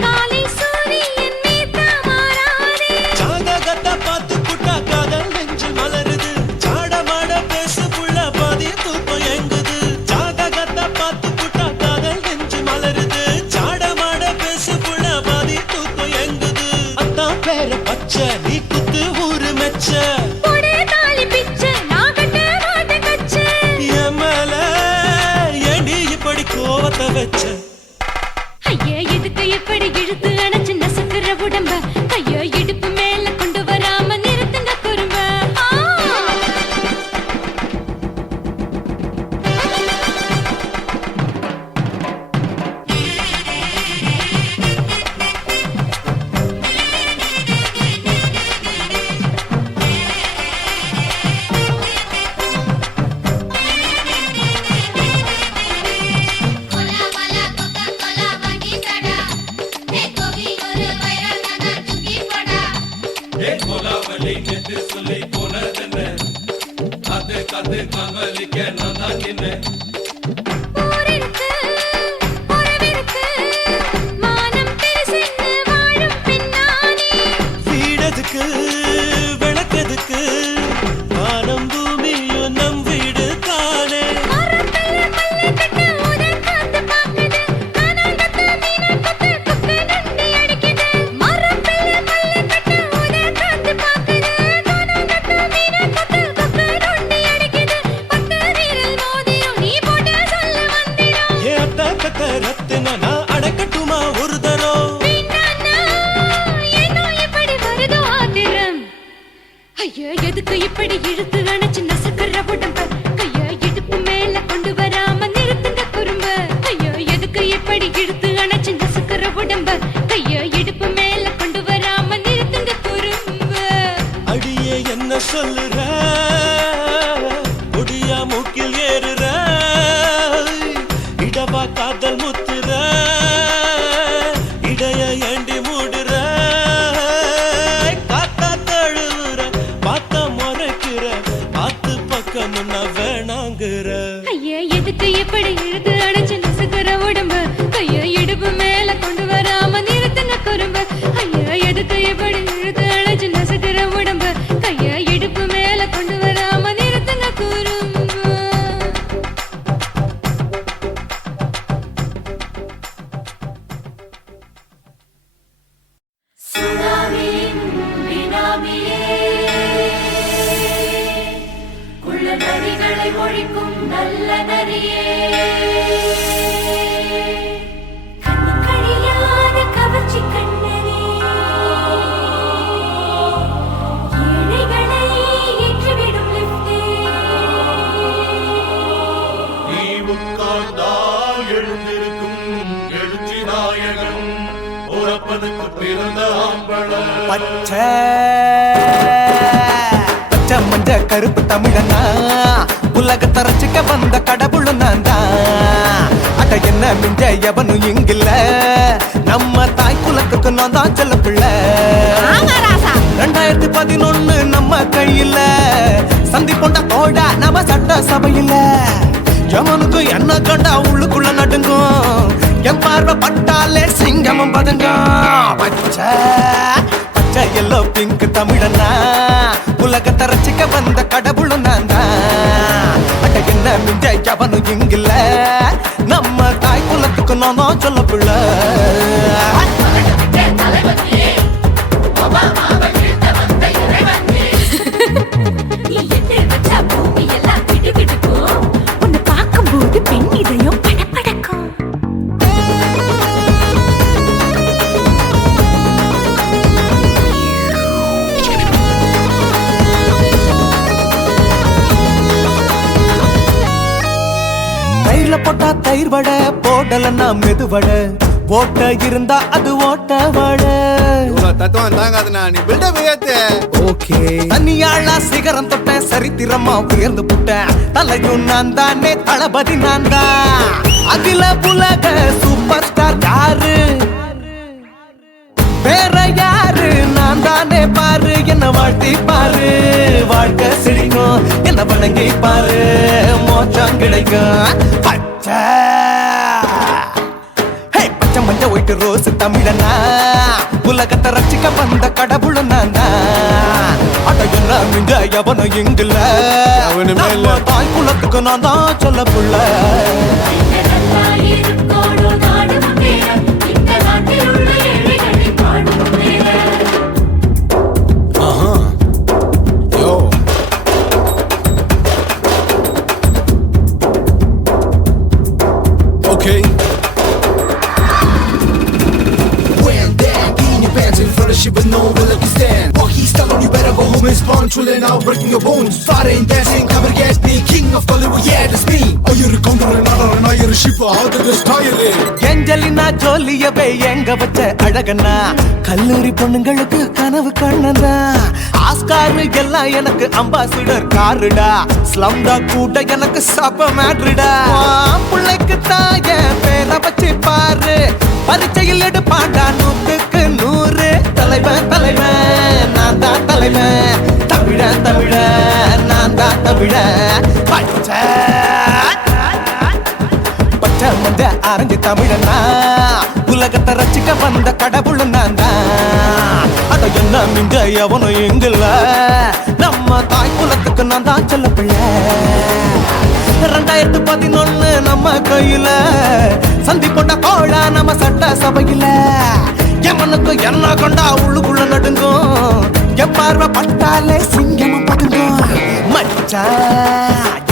காலை சூரியன் மீத மாறாதே ஜாதகத்தை பார்த்து புட்டா காதல் நெஞ்சு மலருது சாடமாட பேசு புள்ள பாதி தூக்கம் எங்குது ஜாதகத்தை பார்த்து புட்டா காதல் நெஞ்சு மலருது சாடமாட பேசு புள்ள பாதி தூக்கம் எங்குது அத்தான் பேர பச்சை நீ குத்து ஊரு மெச்ச போடே தாலி பிச்சை நான் கட்ட மாட்டேன் கச்சை என் மேல ஏண்டி இப்படி கோவத்தை வச்ச ஐயா எதுக்கு இப்படி இழுத்து அணைச்சு நசுக்கிற உடம்ப கைய இடுப்பு மேல கொண்டு வராம நிறுத்துங்க குறும்ப Cola, coca, cola, bandita, ஊரப்பனுக்கு பிறந்த ஆம்பளை பச்சை பச்சை மஞ்ச கருப்பு தமிழனா உலகத்தை ரசிக்க வந்த கடவுள் நான் தான். அட என்ன மிஞ்ச எவனும் இங்கில்ல நம்ம தாய் குலத்துக்கு நான் தான் செல்ல பிள்ளை. 2011 நம்ம கையில சந்திப்பொண்ட தோட நம்ம சட்ட சபையில எவனுக்கு என்ன கண்டா உள்ளுக்குள்ள நடுங்கும் என் பார்வை பட்டாலே சிங்கமும் பதுங்கும். பச்சை பச்சை எல்லோ பிங்க் தமிழனா உலகத்தை ரசிக்க வந்த கடவுளும் நான் தான். அட என்ன மிஞ்ச எவனும் இங்கில்ல நம்ம தாய் குலத்துக்கு நான் தான் சொல்ல பிள்ளை. உன்னை பார்க்கும்போது பெண் இதயம் படபடக்கும். தயிர்ல போட்டா தயிர் வடை போடலன்னா மெது வடை ஓட்ட இருந்தா அது ஓட்ட வடை. தத்துவம் தாங்காதுண்ணா நீ பில்டப் ஏத்து. ஓகே தனியாளா சிகரம் தொட்டேன் சரித்திரமா உயர்ந்து புட்டேன் தலையும் நான் தானே தளபதி நான் தான். அகில உலக சூப்பர் ஸ்டார் யாரு வேற யாரு நான் தானே பாரு என்ன வாழ்த்தி பாரு வாழ்க்கை சிரிக்கும் என்ன வணங்கி பாரு மோட்சம் கிடைக்கும். பச்சை பச்சை மஞ்ச ஒயிட்டு ரோஸ் தமிழனா உலகத்தை ரசிக்க வந்த கடவுள் நான் தான். அட என்ன மிஞ்ச எவனும் இங்கில்ல நம்ம தாய் குலத்துக்கு நான் தான் சொல்ல புள்ள. Okay. When damn in your pants in front of shit with no will you stand. Walk he's telling you better go home and spawn chilling out breaking your bones. Fighting dancing cover gas me king of Hollywood yeah that's me. Oh you're a counter and you're a ship how to this style. Angelina ஜோலியவே எங்க வச்ச அழகனா கல்லூரி பொண்ணுங்களுக்கு கனவு கண்ணனா Oscar எல்லாம் எனக்கு ambassador காருடா ஸ்லம்டா கூட எனக்கு சப்ப மேட்ருடா. பிள்ளைக்கு தாய பேரை வச்சு பாரு பரீட்சையில் எடுப்பாண்டா 100க்கு 100 தலைவன் தலைவன் நான் தான் தலைவன் தமிழன் தமிழன் நான் தான் தமிழன். பச்சை பச்சை மஞ்ச ஆரஞ்சு தமிழனா உலகத்தை ரசிக்க வந்த கடவுள் நான் தான். அட என்ன மிஞ்ச எவனும் எங்கில்ல நம்ம தாய் குலத்துக்கு நான் தான் சொல்ல பிள்ளை. 2011 நம்ம கையில சந்திப்பொண்ட கோழா நம்ம சட்ட சபையில எவனுக்கு என்ன கொண்டா உள்ளுக்குள்ள நடுங்கும் என் பார்வை பட்டாலே சிங்கமும் பதுங்கும். மச்சா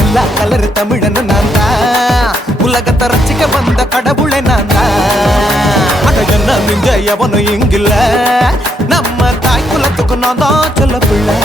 எல்லா கலர் தமிழன்னு நான் தான் உலகத்தை ரசிக்க வந்த கடவுளை நான் தான். அட என்ன மிஞ்ச எவனும் இங்கில்ல நம்ம தாய் குலத்துக்கு நான் தான் சொல்ல பிள்ளை.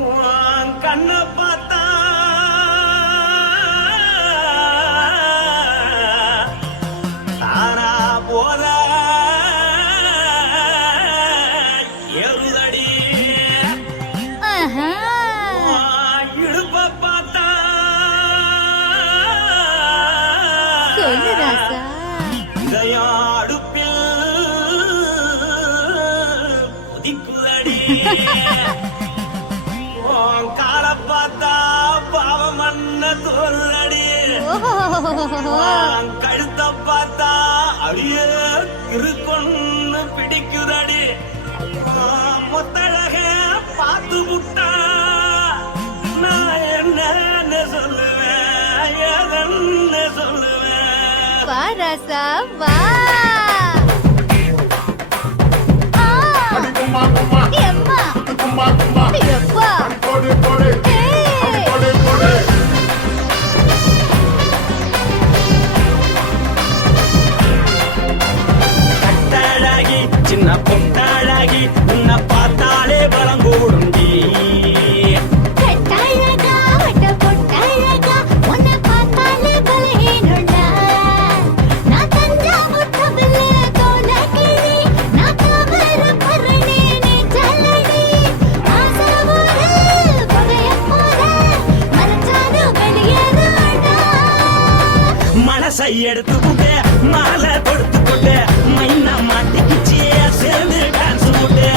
உன் கண்ணை பார்த்தா தானா போத ஏறுதடி ஆஹா. உன் இடுப்பை பார்த்தா சொல்லு ராசா. இதயம் அடுப்பில் உதிக்குதடி உன் காலை பார்த்தா பாவம் மண்ண தோறுதடி உன் கழுத்தை பார்த்தா அடியே இருக்குன்னு பிடிக்குதடி உன் முத்தழக பார்த்து விட்டா நான் என்ன சொல்லுவேன் ஏதன்னு சொல்லுவேன் வா ராசா வா. ஆ. கும்மா கும்மா எம்மா. கும்மா கும்மா எப்பா. போடு போடு ஏய். போடு போடு கட்டழகி சின்ன பொட்டழகி உன்னை பார்த்தாலே பலம் கூடுண்டி கட்டழகா, வட்ட பொட்டழகா, உன்னை பார்த்தாலே பலஹீனம்டா. நான் தஞ்சாவூர் தவில கோலகிரி, நான் தாமிரபரணி நீச்சலடி. ஆசையோடு புகையப் போல மறைச்சாலும் வெளியேறாடா. மனசை எடுத்து விட்டு மாலை கொடுத்து போட்டு மைனா மாட்டிக்கிச்சு சேர்ந்து டான்ஸ் போட்டு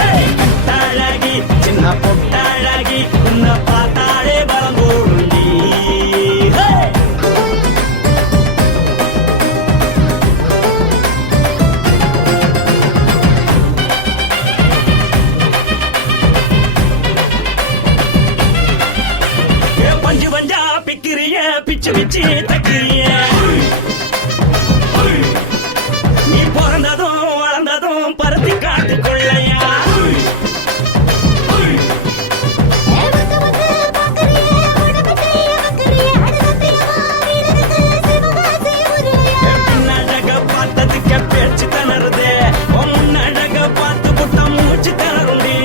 கட்டழகி சின்ன பொட்டழகி உன்னை பார்த்தாலே பலம் கூடுண்டி பஞ்சு பஞ்சா பிக்கிறிய பிச்சு பிச்சு தக்கிறிய நீ பிறந்ததும் வளர்ந்ததும் பருத்தி காட்டு கொள்ளையா வந்து வந்து பார்க்கறியே, உடம்பத்தையே வைக்கறியே, அடுத்தத்தையமா வீரருக்கு சிவகாசி உருளையா. பின்னழக பார்த்ததுக்கு பேச்சு திணறுது உன் முன்னழக பார்த்து புட்ட மூச்சு திணறுண்டி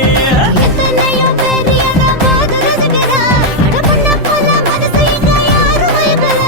எத்தனையோ பேர் என்ன போது ரசிக்கிறா. அட பொண்ண போல மனசை இங்க யாரும் வைக்கல.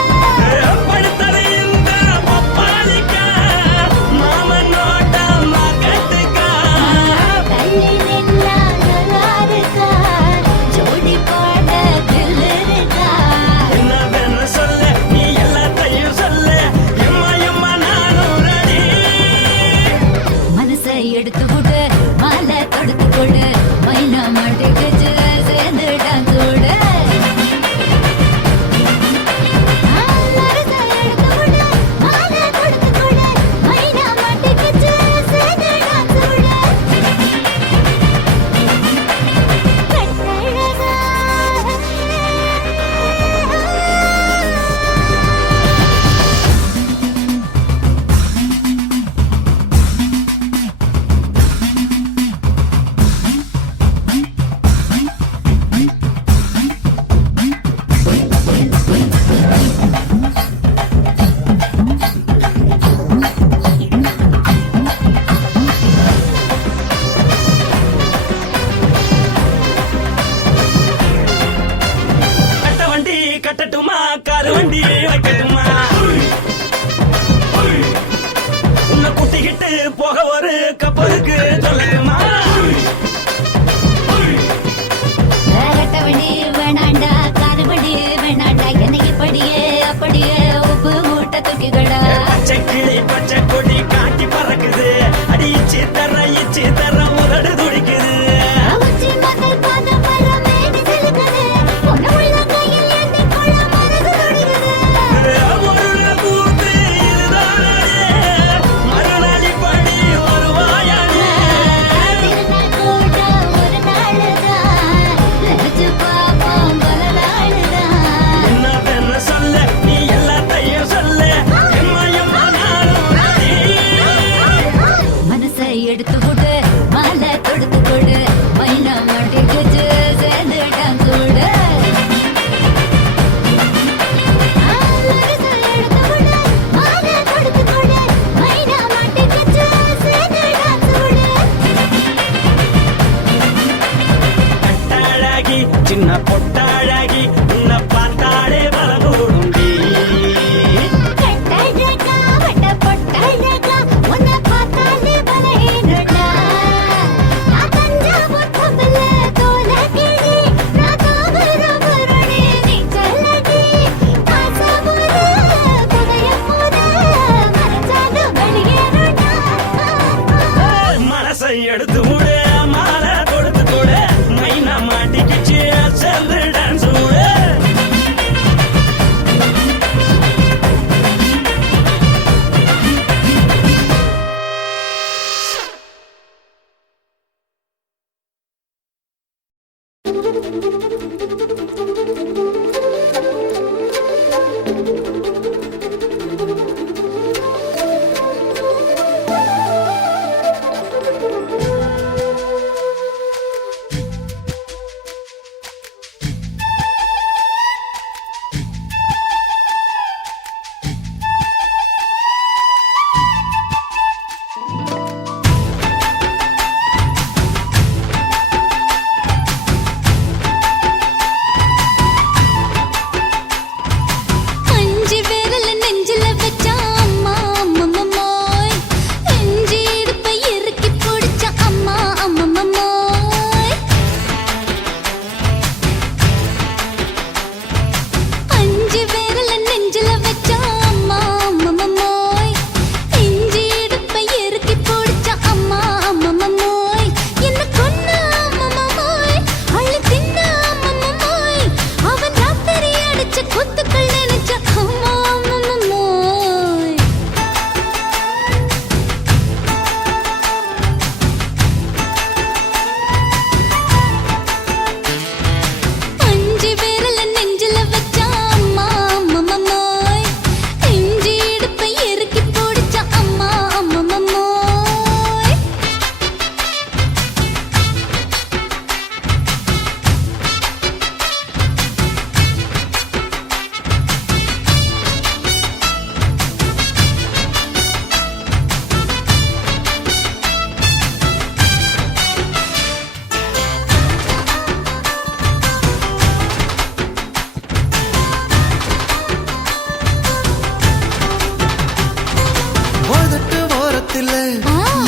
வேகத்துல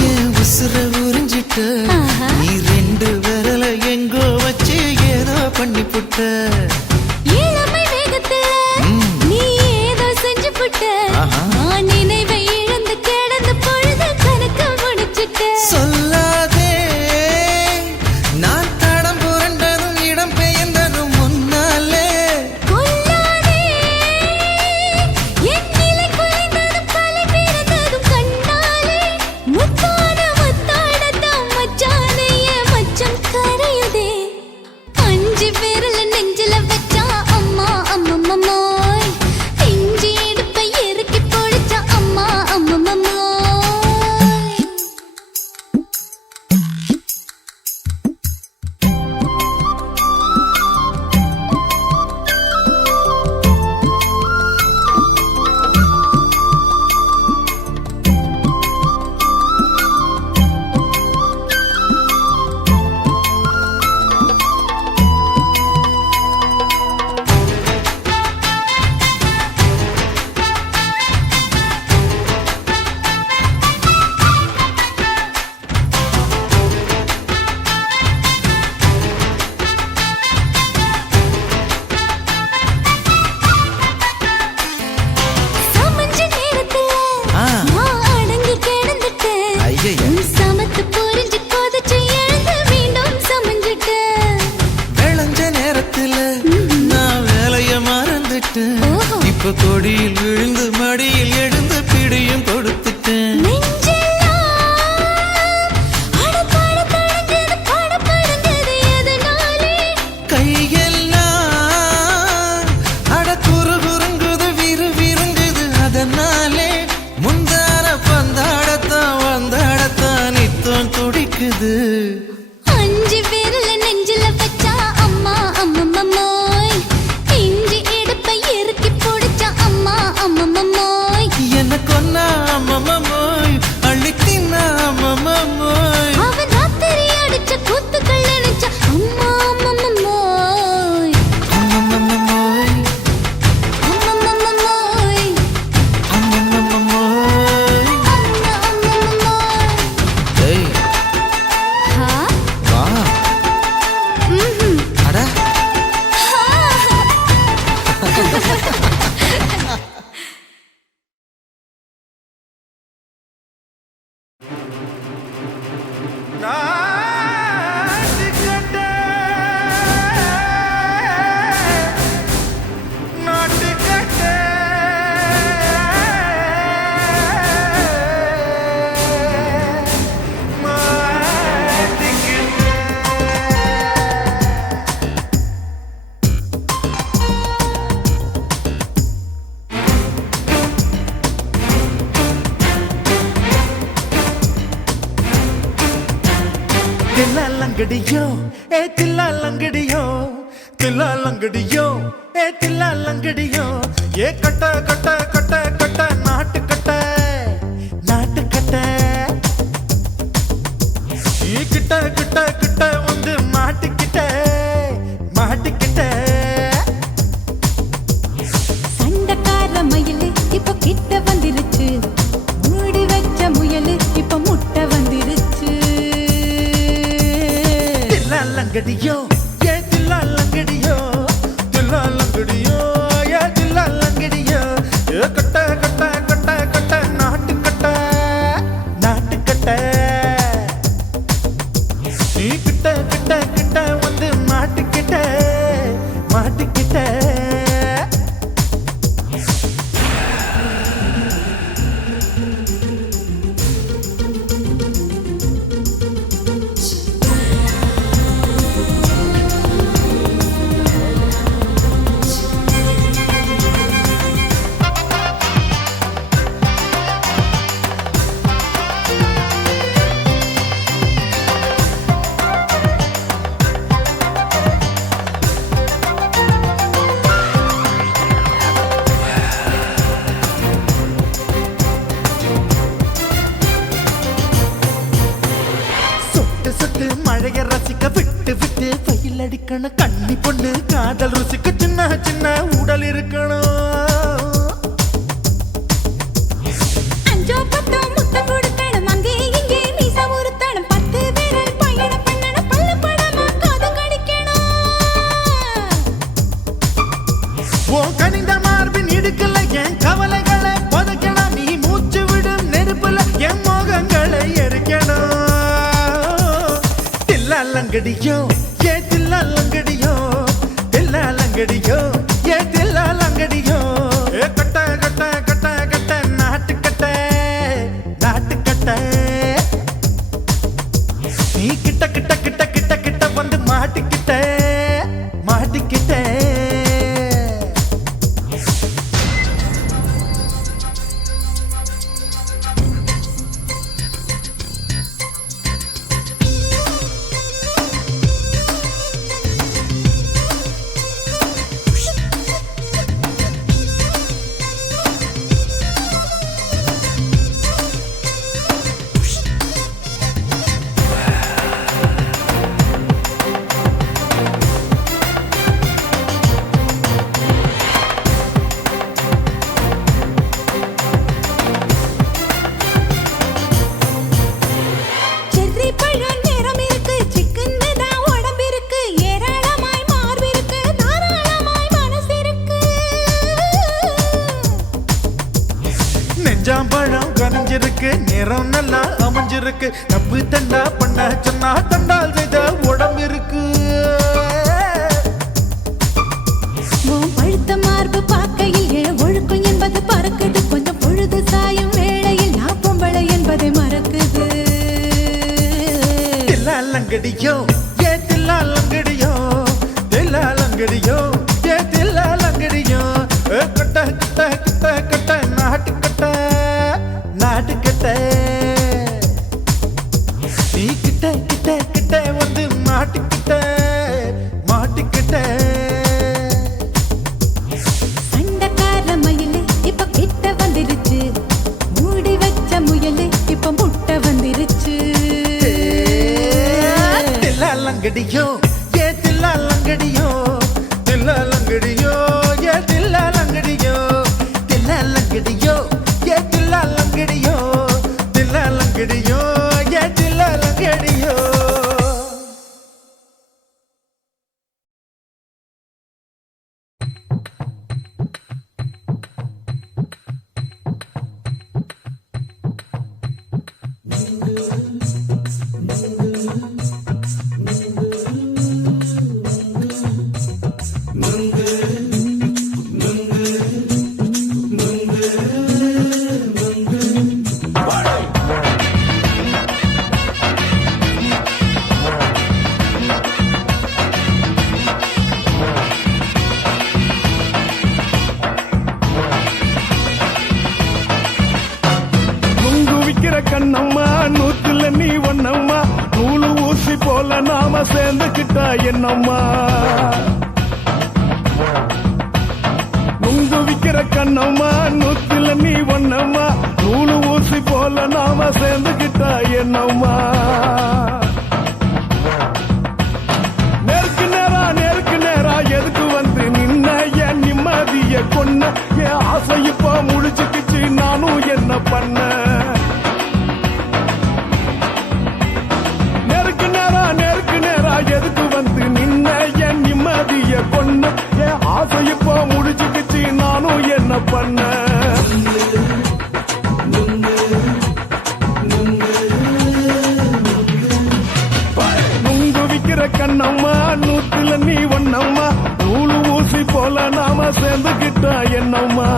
என் உசுர உறிஞ்சிட்ட நீ ரெண்டு விரல எங்கோ வச்சு ஏதோ பண்ணி புட்ட இளமை வேகத்துல நீ ஏதோ செஞ்சு புட்ட நான் நினைவை இழந்து கிடந்த பொழுது கணக்கு முடிச்சிட்ட சொல்லாதே நான் தடம் புரண்டதும் இடம் பெயர்ந்ததும் முன்னாலே கொல்லாதே என் நிலை குலைந்ததும் கலை பிறந்ததும் கண்ணாலே முத்தான முத்தாடத்தான் மச்சானே என் மச்சம் கரையுதே அஞ்சு விரல நெஞ்சில வச்சா அம்மா அம்மம்மோய் இஞ்சி இடுப்பை இறுக்கி பொடிச்சா அம்மா அம்மம்மோய் சமஞ்ச நேரத்துல நான் அடங்கி கிடந்துட்டேன் ஐயையே. சமத்து புரிஞ்சு கொதிச்சு எழுந்து மீண்டும் சமஞ்சிட்டேன் விளைஞ்ச நேரத்துல நான் வேலைய மறந்துட்டேன் ஓஹோ. இப்ப கொடியில் விழுந்து மடியில் எழுந்து பிடியும் கொடுத்துட்டேன் நெஞ்செல்லாம் அடப்பாட தடஞ்சது படபடந்தது எதனாலே கையெல்லாம் அட குறுகுறுங்குது விறுவிறுங்குது அதனாலே முந்தான பந்தாடத்தான் வந்தாடத்தான் நித்தம் துடிக்குது அஞ்சு விரல நெஞ்சில வச்சா அம்மா அம்மம்மோய் இஞ்சி இடுப்பை இறுக்கி பொடிச்சா அம்மா அம்மம்மோய் என்ன கொன்னா அம்மம்மோய் அள்ளி தின்னா அம்மம்மோய் அவன் ராத்திரி அடிச்ச கூத்துக்கள் நினைச்ச அம்மா அம்மம்மோய் அம்மம்மோய் அம்மம்மோய் அம்மம்மோய் அம்மா அம்மம்மோய் ஏய் ஹா வா ம்ஹும் அட தில்லாலங்கடியோ ஏ தில்லாலங்கடியோ தில்லாலங்கடியோ ஏ தில்லாலங்கடியோ ஏ கட்ட கட்ட கட்ட கட்ட நாட்டு கட்ட நாட்டு கட்ட நீ கிட்ட கிட்ட கிட்ட வந்து மாட்டிக்கிட்ட மாட்டிக்கிட்ட சண்டக்கார மயிலு இப்ப கிட்ட வந்துருச்சு மூடி வச்ச முயலு இப்ப முட்டை வந்துருச்சு தில்லாலங்கடியோ ஏ தில்லாலங்கடியோ தில்லாலங்கடியோ ஏ தில்லாலங்கடியோ ஏ கட்ட கட்ட கட்ட கட்ட நாட்டு கட்ட நாட்டு கட்ட நீ கிட்ட கிட்ட கிட்ட வந்து மாட்டிக்கிட்ட மாட்டிக்கிட்ட மழைய ரசிக்க விட்டு விட்டு வெயில் அடிக்கணும் கண்ணி பொண்ணு காதல் ருசிக்க சின்ன சின்ன உடல் இருக்கணும் அஞ்சோ பத்தோ முத்தம் கொடுக்கணும் தில்லாலங்கடியோ ஏ தில்லாலங்கடியோ தில்லாலங்கடியோ ஏ தில்லாலங்கடியோ ஏ கட்ட கட்ட கட்ட கட்ட நாட்டுக்கட்ட நாட்டுக்கட்ட நீ கிட்ட கிட்ட கிட்ட கிட்ட கிட்ட வந்து மாட்டிக்கிட்ட மாட்டிக்கிட்ட செர்ரி பழம் நிறம் இருக்கு சிக்கன்னு தான் உடம்பிருக்கு ஏராளமாய் மார்பிருக்கு தாராளமாய் மனசு இருக்கு நெஞ்சாம்பழம் கனிஞ்சிருக்கு நிறம் நல்லா அமைஞ்சிருக்கு தப்பு தண்டா பண்ண சொன்னா தண்டால் செய்த உடம்பு இருக்கு உன் பழுத்த மார்பு பார்க்கையில் எழ ஒழுக்கம் என்பது பறக்குது கொஞ்சம் பொழுது சாயும் வேளையில் நான் பொம்பளை என்பதை மறக்குது தில்லாலங்கடியோ ஏ தில்லாலங்கடியோ தில்லாலங்கடியோ ஏ தில்லாலங்கடியோ ஏ கட்ட கட்ட கட்ட கட்ட நாட்டுக்கட்ட நாட்டுக்கட்ட நீ கிட்ட கிட்ட கிட்ட வந்து மாட்டிக்கிட்ட மாட்டிக்கிட்ட சண்டைக்கார மயிலு இப்ப கிட்ட வந்துருச்சு மூடி வச்ச முயலு இப்ப முட்டை வந்துருச்சு தில்லாலங்கடியோ ஏ தில்லாலங்கடியோ தில்லாலங்கடியோ ஏ தில்லாலங்கடியோ தில்லாலங்கடியோ ஏ தில்லாலங்கடியோ தில்லாலங்கடியோ ஏ தில்லாலங்கடியோ நுங்கு விக்கிற கண்ணம்மா நூத்துல நீ ஒன்னம்மா நூலு ஊசி போல நாம சேர்ந்துக்கிட்டா என்னம்மா நுங்கு விக்கிற கண்ணம்மா நூத்துல நீ ஒன்னம்மா நூலு ஊசி போல நாம சேர்ந்துக்கிட்டா என்னம்மா நேருக்கு நேரா எதுக்கு வந்து நின்ன என் நிம்மதிய கொன்ன என் ஆசை இப்ப முடிச்சுக்கிச்சு நானும் என்ன பண்ண நேருக்கு நேரா எதுக்கு வந்து நின்ன என் நிம்மதிய கொன்ன என் ஆசை இப்ப முடிச்சுக்கிச்சு நானும் என்ன பண்ண நுங்கு விக்கிற கண்ணம்மா நூத்துல நீ ஒன்னம்மா நூலு ஊசி போல நாம சேர்ந்துக்கிட்டா என்னம்மா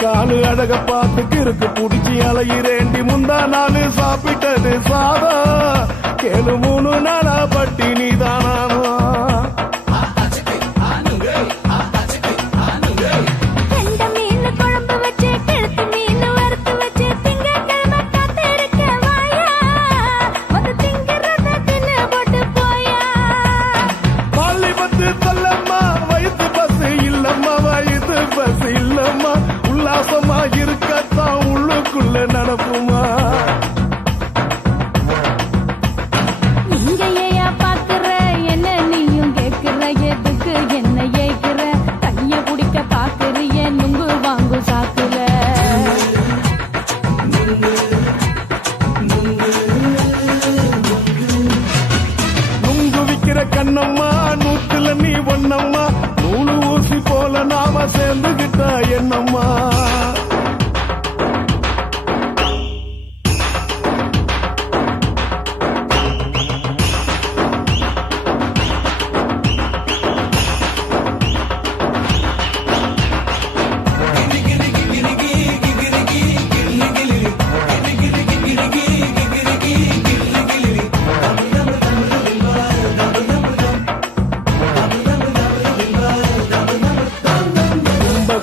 காலு அழக பார்த்து கிறுக்கு புடிச்சி அலையிறேண்டி முந்தா நாலு சாப்பிட்டது சாதம் கேளு 3 நாளா பட்டினி தானானோ கண்ட மீன் குழம்பு வச்சு கிழத்து மீன் வறுத்து வச்சு திங்கக்கிழமை காத்திருக்க வாயா வந்து திங்கிறத தின்னு போட்டு போயா பள்ளி பத்து சொல்லம்மா வயிற்று பசு இல்லம்மா வயிற்று பசு இல்லம்மா உல்லாசமா இருக்கத்தான் உள்ளுக்குள்ள நடப்பு பாக்குறிய நுங்கு வாங்கு சாக்குல நுங்கு விக்கிற கண்ணம்மா நூத்துல நீ ஒன்னம்மா நூலு ஊசி போல நாம சேர்ந்துகிட்டா என்னம்மா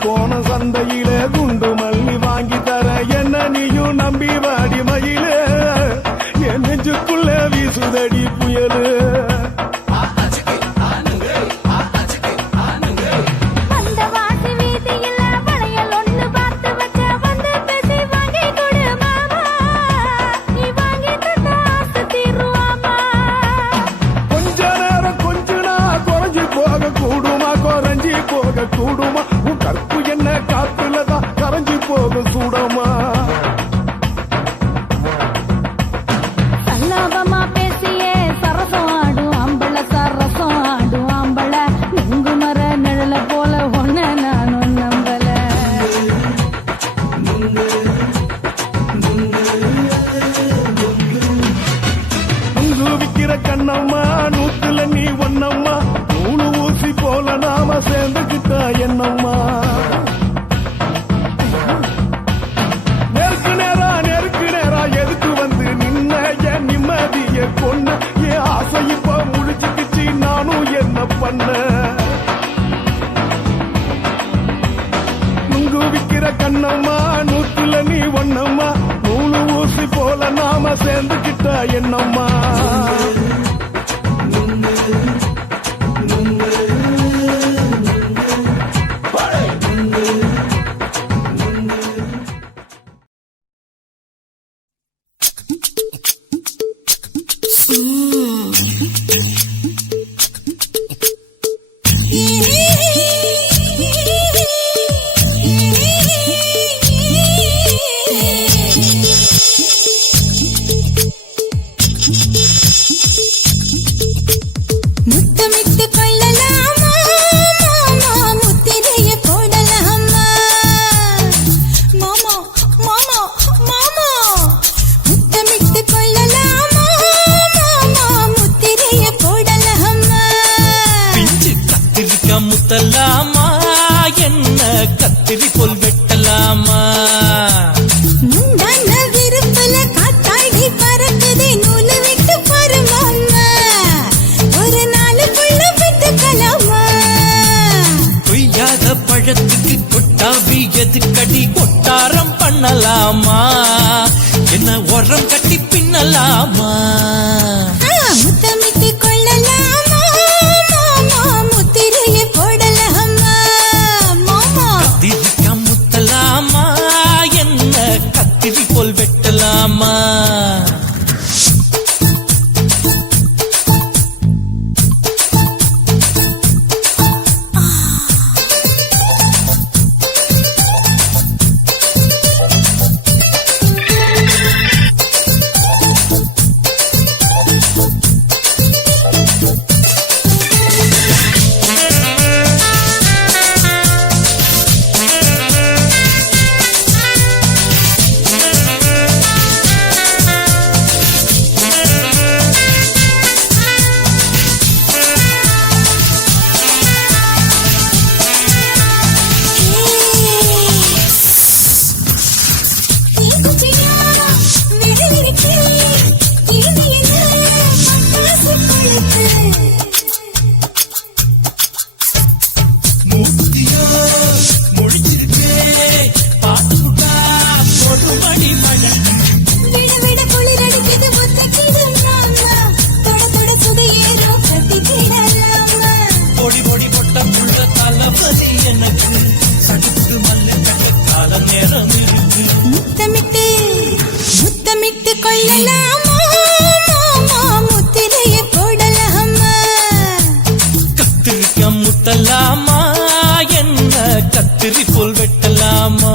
கோண சந்தையிலே குண்டு மல்லி வாங்கி தர என்ன நீயும் நம்பி வாடி மயிலே என் நெஞ்சுக்குள்ள வீசுதடி புயலு அந்த வாசி வீதியில வளையல் ஒண்ணு பார்த்து வச்ச வந்து பேசி வாங்கி கொடு மாமா நீ வாங்கி தந்தா ஆசை தீருவாமா கொஞ்ச நேரம் கொஞ்ச நான் குறைஞ்சி போக கூடுமா குறைஞ்சி போக கூடுமா உன் கற்பு என்ன காத்துலதான் கரைஞ்சி போக சூடமா சல்லாபமா பேசியே சரசம் ஆடும் ஆம்பள சரசம் ஆடும் ஆம்பள நுங்கு மர நிழல போல ஒன்ன நானும் நம்பல நுங்கு விக்கிற கண்ணம்மா நூத்துல நீ ஒன்னம்மா நூலு ஊசி போல நாம சேர்ந்துகிட்டா என்னம்மா நெருக்கு நேரா எதுக்கு வந்து நின்ன என் நிம்மதிய கொன்ன என் ஆசை இப்ப முடிச்சுக்கிச்சு நானும் என்ன பண்ண நுங்கு விக்கிற கண்ணம்மா நூத்துல நீ ஒன்னம்மா நூலு ஊசி போல நாம சேர்ந்துகிட்டா என்னம்மா முத்தமிட்டு கொள்ளலாமா மாமா முத்திரைய போடலாமா மாமா மாமா மாமா முத்தமிட்டு கொள்ளலாமா மாமா முத்திரைய போடலாமா பிஞ்சு கத்திரிக்கா முத்தலாமா என்ன கத்திரி போல் வெட்டலாமா முந்தான விருப்பல காத்தாடி பறக்குதே நூலு விட்டு பாரு மாமா ஒரு நாளுக்குள்ள விட்டுக்கலாமா கொய்யாத பழத்துக்கு கொட்டாவி எதுக்கடி கொட்டாரம் பண்ணலாமா என்ன உரம் கட்டி பின்னலாமா முத்தமிட்டு கொள்ளலாமா மாமா முத்திரைய போடலாமா மாமா கத்திரிக்கா முத்தலாமா என்ன கத்திரி போல் வெட்டலாமா கத்திரி போல் வெட்டலாமா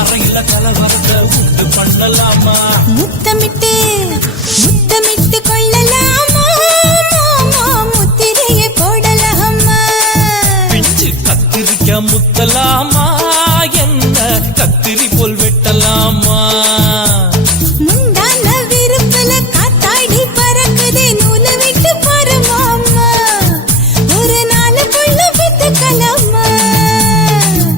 அறையில கலவரத்தை உண்டு பண்ணலாமா முத்தமிட்டு முத்தமிட்டு கொள்ளலாமா முத்திரையை போடலாமா பிஞ்சு கத்திரிக்க முத்தலாமா என்ன கத்திரி போல் வெட்டலாமா முந்தான விருப்பல காத்தாடி பறக்குதே நூலை விட்டு பரமாமா ஒரு நாளுக்குள்ள வித்துக்கலாமா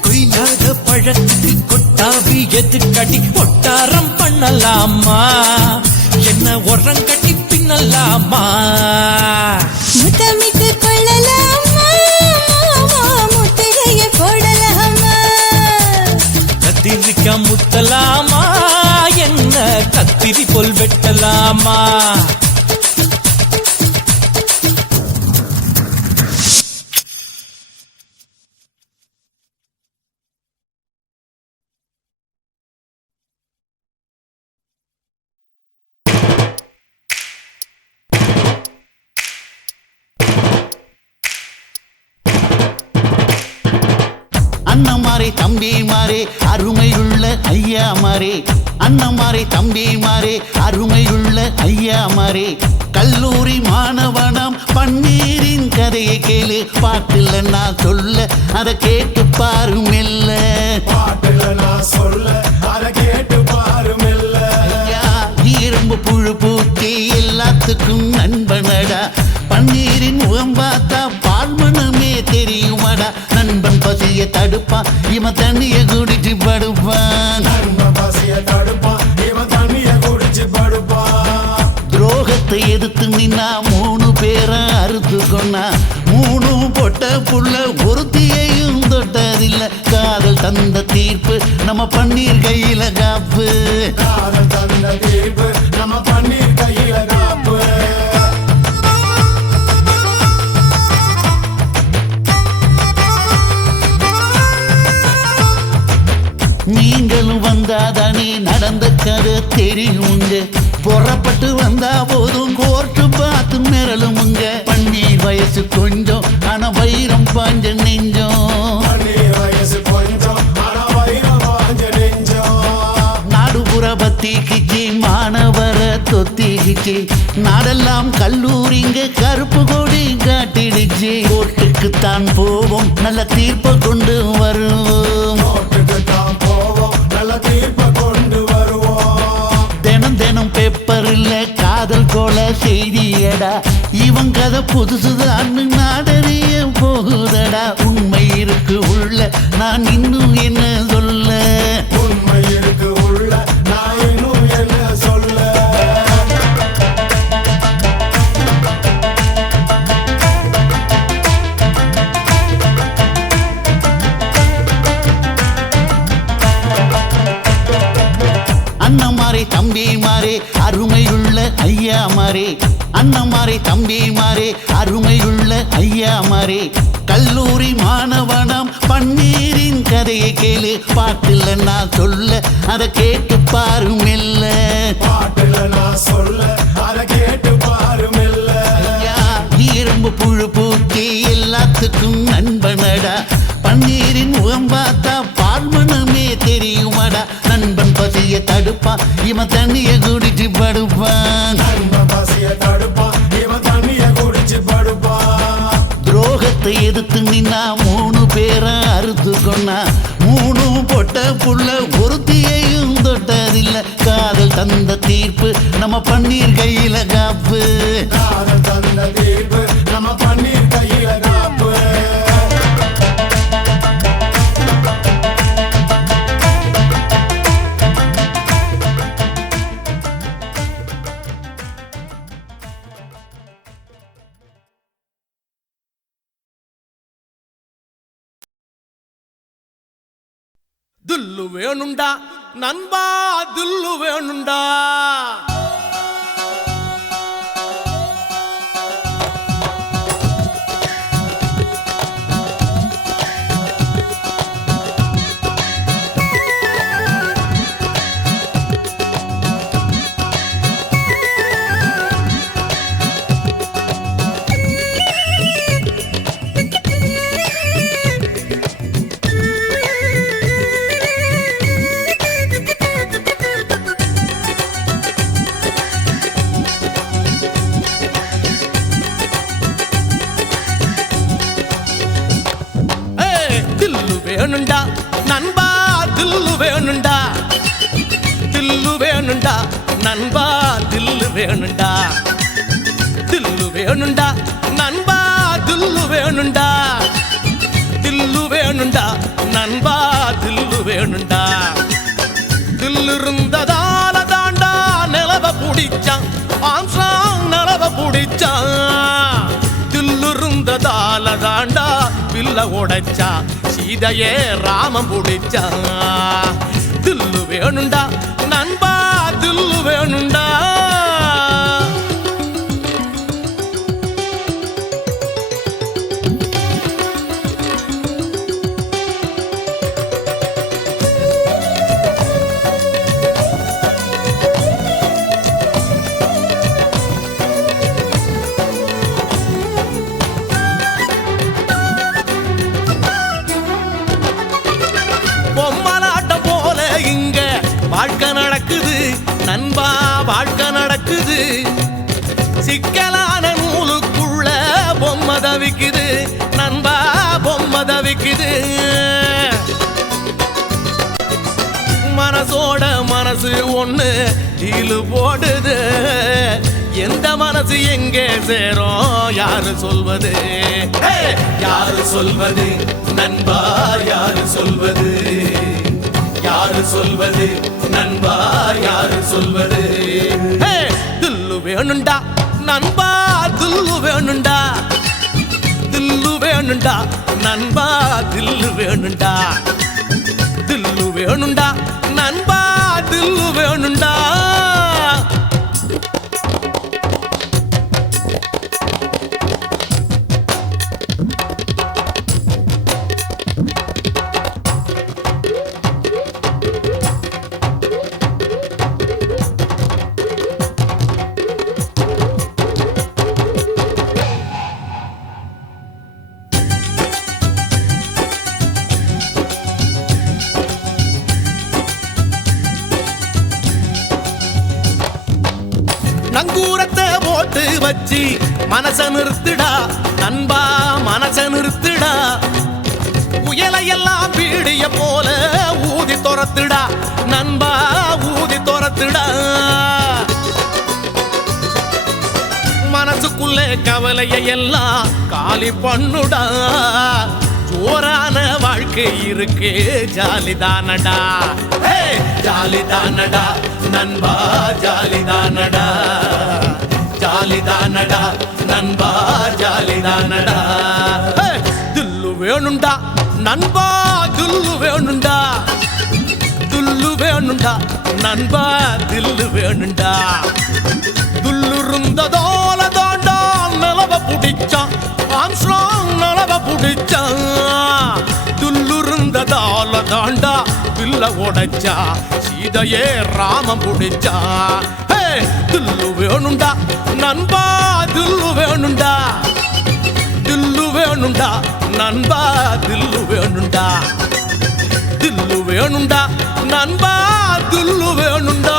கொய்யாத பழத்துக்கு கொட்டாவி எதுக்கடி ஒட்டாரம் பண்ணலாமா என்ன உரம் கட்டி பின்னலாமா முத்தமிட்டு கொள்ளலாமா முத்திரையை போடலாமா கத்திரிக்க முத்தலாமா என்ன கத்திரி போல் வெட்டலாமா அண்ணமாரே தம்பி மாறே அருமையுள்ள ஐயா மாறே அண்ணமாரே தம்பி மாறே அருமையுள்ள ஐயா மாறே கல்லூரி மாணவனாம் பன்னீரின் கதையை கேளு பாட்டுல நான் சொல்ல அதை கேட்டு பாரு மெல்ல பாட்டுல நான் சொல்ல அதை கேட்டு பாரு மெல்ல ஐயா இரும்பு புழு பூச்சி எல்லாத்துக்கும் நண்பனடா பன்னீரின் முகம் பார்த்தா பால்மனமே தெரியுமாடா நண்பன் பசிய தடுப்பான் இவன் தண்ணிய குடிச்சு படுப்பான் நண்பன் பசிய தடுப்பான் இவன் தண்ணிய குடிச்சு படுப்பான் துரோகத்தை எதிர்த்து நின்னா 3 பேரை அறுத்து கொண்டா 3 பொட்ட புள்ள ஒருத்தியையும் தொட்டதில்லை காதல் தந்த தீர்ப்பு நம்ம பன்னீர் கையில காப்பு காதல் தந்த தீர்ப்பு நம்ம பன்னீர் கையில காப்பு நீங்களும் வந்தாதானே நடந்த கதை தெரியுங்க புறப்பட்டு வந்தா போதும் கோர்ட்டு பார்த்து மிரளுமுங்க பன்னீர் வயசு கொஞ்சம் ஆனா வைரம் பாஞ்ச நெஞ்சம் பன்னீர் வயசு கொஞ்சம் ஆனா வைரம் பாஞ்ச நெஞ்சம் நாடுபுற பத்திக்கிச்சு மாணவரை தொத்திக்கிச்சு நாடெல்லாம் கல்லூரிங்க கருப்பு கொடி காட்டிடுச்சு கோர்ட்டுக்குத்தான் போவோம் நல்ல தீர்ப்பை கொண்டு வருவோம் கோர்ட்டுக்குத்தான் போவோம் நல்ல தீர்ப்பை கொண்டு வருவோம் தினம் தினம் பேப்பர்ல காதல் கொலை செய்தியடா இவன் கதை புதுசுதான் நாடறிய போகுதடா உண்மை இருக்கு உள்ள நான் இன்னும் என்ன சொல்ல உண்மை இருக்கு உள்ள நான் இன்னும் என்ன சொல்ல அண்ணமாரே தம்பி மாறே அருமையுள்ள ஐயா மாறே அண்ணமாரே தம்பி மாறே அருமையுள்ள ஐயா மாறே கல்லூரி மாணவனாம் பன்னீரின் கதையை கேளு பாட்டுல நான் சொல்ல அதை கேட்டு பாரு மெல்ல பாட்டுல நான் சொல்ல அதை கேட்டு பாரு மெல்ல ஐயா இரும்பு புழு பூச்சி எல்லாத்துக்கும் நண்பனடா பன்னீரின் முகம் பார்த்தா பால்மனமே தெரியுமாடா நண்பன் பசிய தடுப்பான் இவன் தண்ணிய குடிச்சு படுப்பான் நண்பன் பசிய தடுப்பான் இவன் தண்ணிய ஒருத்த எதிர்த்து நின்னா 3 பேரை அறுத்து கொன்னா 3 பொட்ட புள்ள ஒருத்தியையும் தொட்டதில்ல காதல் தந்த தீர்ப்பு நம்ம பன்னீர் கையில காப்பு காதல் தந்த தீர்ப்பு நம்ம பன்னீர் கையில காப்பு துல்லு வேணுண்டா நண்பா துல்லு வேணுண்டா வேணுண்டா நண்பா தில்லு வேணுண்டா தில்லு வேணுண்டா நண்பா தில்லு வேணுண்டா தில்லு வேணுண்டா நண்பா தில்லு வேணுண்டா தில்லு வேணுண்டா நண்பா தில்லு வேணுண்டா தில்லு இருந்ததால தாண்டா நிலவ புடிச்சான் ஆம்சாங் நிலவ புடிச்சான் தில்லு இருந்ததால தாண்டா பில்ல உடைச்சா சீதையே ராமம் புடிச்சா தில்லு வேணுண்டா நண்பா தில்லு வேணுண்டா வாழ்க்கை நடக்குது நண்பா வாழ்க்கை நடக்குது சிக்கலான நூலுக்குள்ள பொம்மை தவிக்குது நண்பா பொம்மை தவிக்குது மனசோட மனசு ஒண்ணு டீலு போடுது எந்த மனசு எங்கே சேரும் யாரு சொல்வது யாரு சொல்வது நண்பா யாரு சொல்வது யாரு சொல்வது நண்பா யாரு சொல்வது தில்லு வேணுண்டா நண்பா தில்லு வேணுண்டா தில்லு வேணுண்டா நண்பா தில்லு வேணுண்டா தில்லு வேணுண்டா நண்பா தில்லு வேணுண்டா நங்கூரத்தை போட்டு வச்சு மனச நிறுத்துடா நண்பா மனச நிறுத்துடா புயலையெல்லாம் பீடிய போல ஊதி துரத்துடா நண்பா ஊதி துரத்துடா மனசுக்குள்ளே கவலையை எல்லாம் காலி பண்ணுடா ஜோரான வாழ்க்கை இருக்கு ஜாலிதானடா ஜாலிதானடா நண்பா ஜாலிதானடா ஜாலிதானடா நண்பா ஜாலிதானடா தில்லு வேணுண்டா நண்பா தில்லு வேணுண்டா தில்லு வேணுண்டா நண்பா தில்லு வேணுண்டா துல்லு இருந்ததோல தாண்டா நிலவ புடிச்சான் ஆம்ஸ்ட்ராங் நிலவ புடிச்சான் துல்லு இருந்ததால தாண்டா பில்ல உடைச்சா சீதையே ராமம் புடிச்சா தில்லு வேணுண்டா நண்பா தில்லு வேணுண்டா தில்லு வேணுண்டா நண்பா தில்லு வேணுண்டா தில்லு வேணுண்டா நண்பா தில்லு வேணுண்டா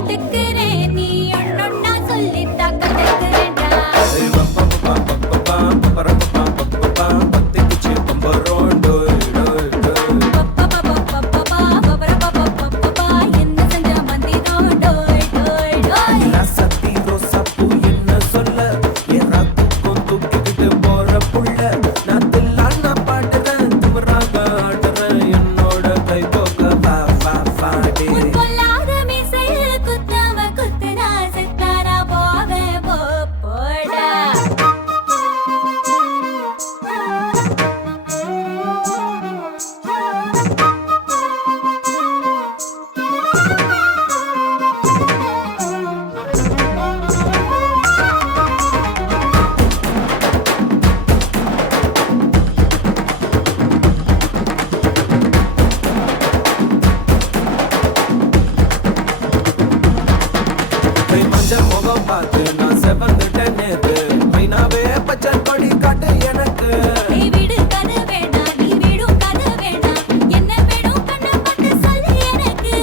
ஒத்துக்கிறேன் நீ ஒன்னொன்னா சொல்லித்தா கத்துக்கிறேன்டா என்ன செஞ்ச மந்திரோ டோய் டோய் டோய் உன் கொல்லாத மீசையில் குத்தாம குத்துனா செத்தானா போவே போடா நீ விடு கதை வேண்டாம் நீ விடும் கதை வேண்டாம் என்ன வேணும் கண்ணை பட்டு சொல்லு எனக்கு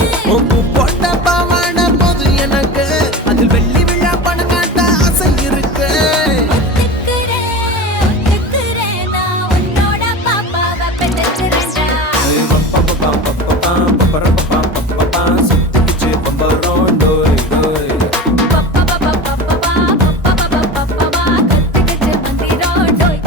ஒத்துக்கிறேன் நான் உன்னோட பாப்பாவை பெற்றச்சிரேன்டா கத்துக்கிச்சு மந்திரோ டோய்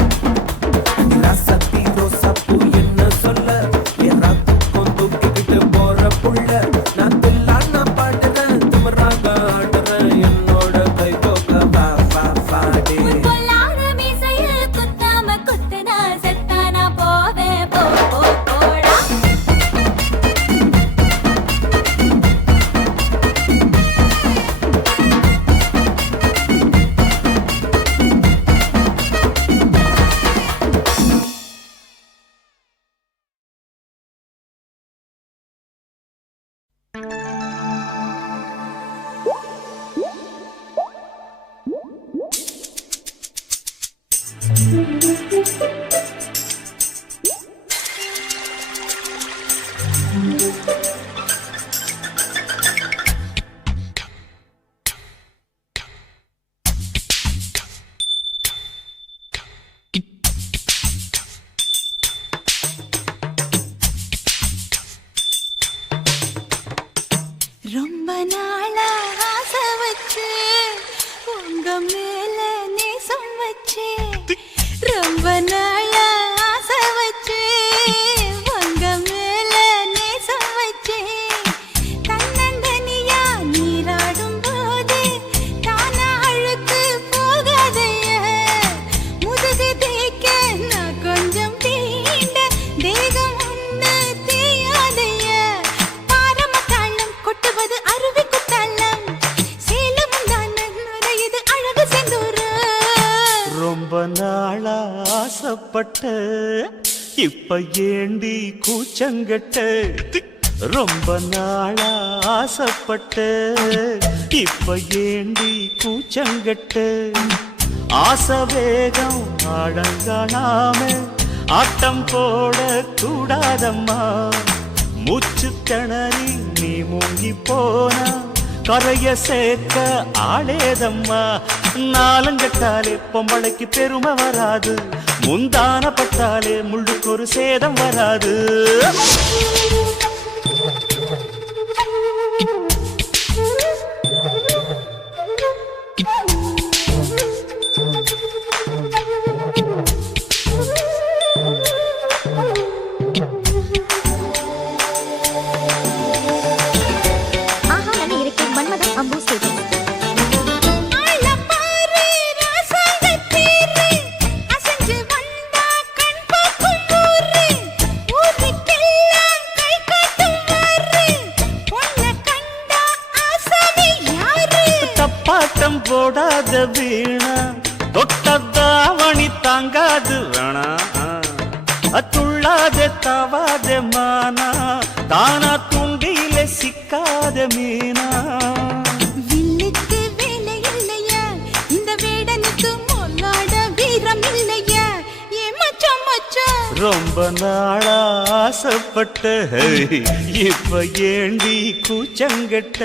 உன் கொல்லாத மீசையில் குத்தாம குத்துனா செத்தானா போவே போடா ரொம்ப நாளா ஆசை வச்சு உங்க மேல நேசம் வச்சு ரொம்ப நாளா ஆசை வச்சு உங்க மேல நேசம் வச்சு தன்னந்தனியா நீராடும் போது தானா அழுக்கு போகாதைய முதுகு தேய்க்க நான் கொஞ்சம் தீண்ட தேகம் ஒண்ணு தீயாதைய பாரமத்தாளம் கொட்டுவது அருவி குத்தாளம் சேலம் தான நுரையுது அழகு செந்தூரு ரொம்ப நாளா ஆசைப்பட்ட இப்ப ஏண்டி கூச்சங்கட்ட ரொம்ப நாளா ஆசைப்பட்ட இப்ப ஏண்டி கூச்சங்கட்ட ஆசை வேகம் ஆழங்காணாம ஆட்டம் போட கூடாதம்மா மூச்சு திணறி நீ மூங்கி போனா கரைய சேர்க்க ஆளேதம்மா நாலங்கட்டாலே பொம்பளைக்கு பெருமை வராது முந்தான பட்டாலே முள்ளுக்கு ஒரு சேதம் வராது போடாத வீணா தொட்டதாவணி தாங்காது வேணா துள்ளாத தவாத மானா தானா துண்டியில சிக்காத மீனா வில்லுக்கு வேலை இல்லையா இந்த வேடனுக்கு மொல்லாட வீரம் இல்லையா ஏ மச்சான் மச்சான் ரொம்ப நாளா ஆசைப்பட்ட இப்ப ஏண்டி கூச்சங்கட்ட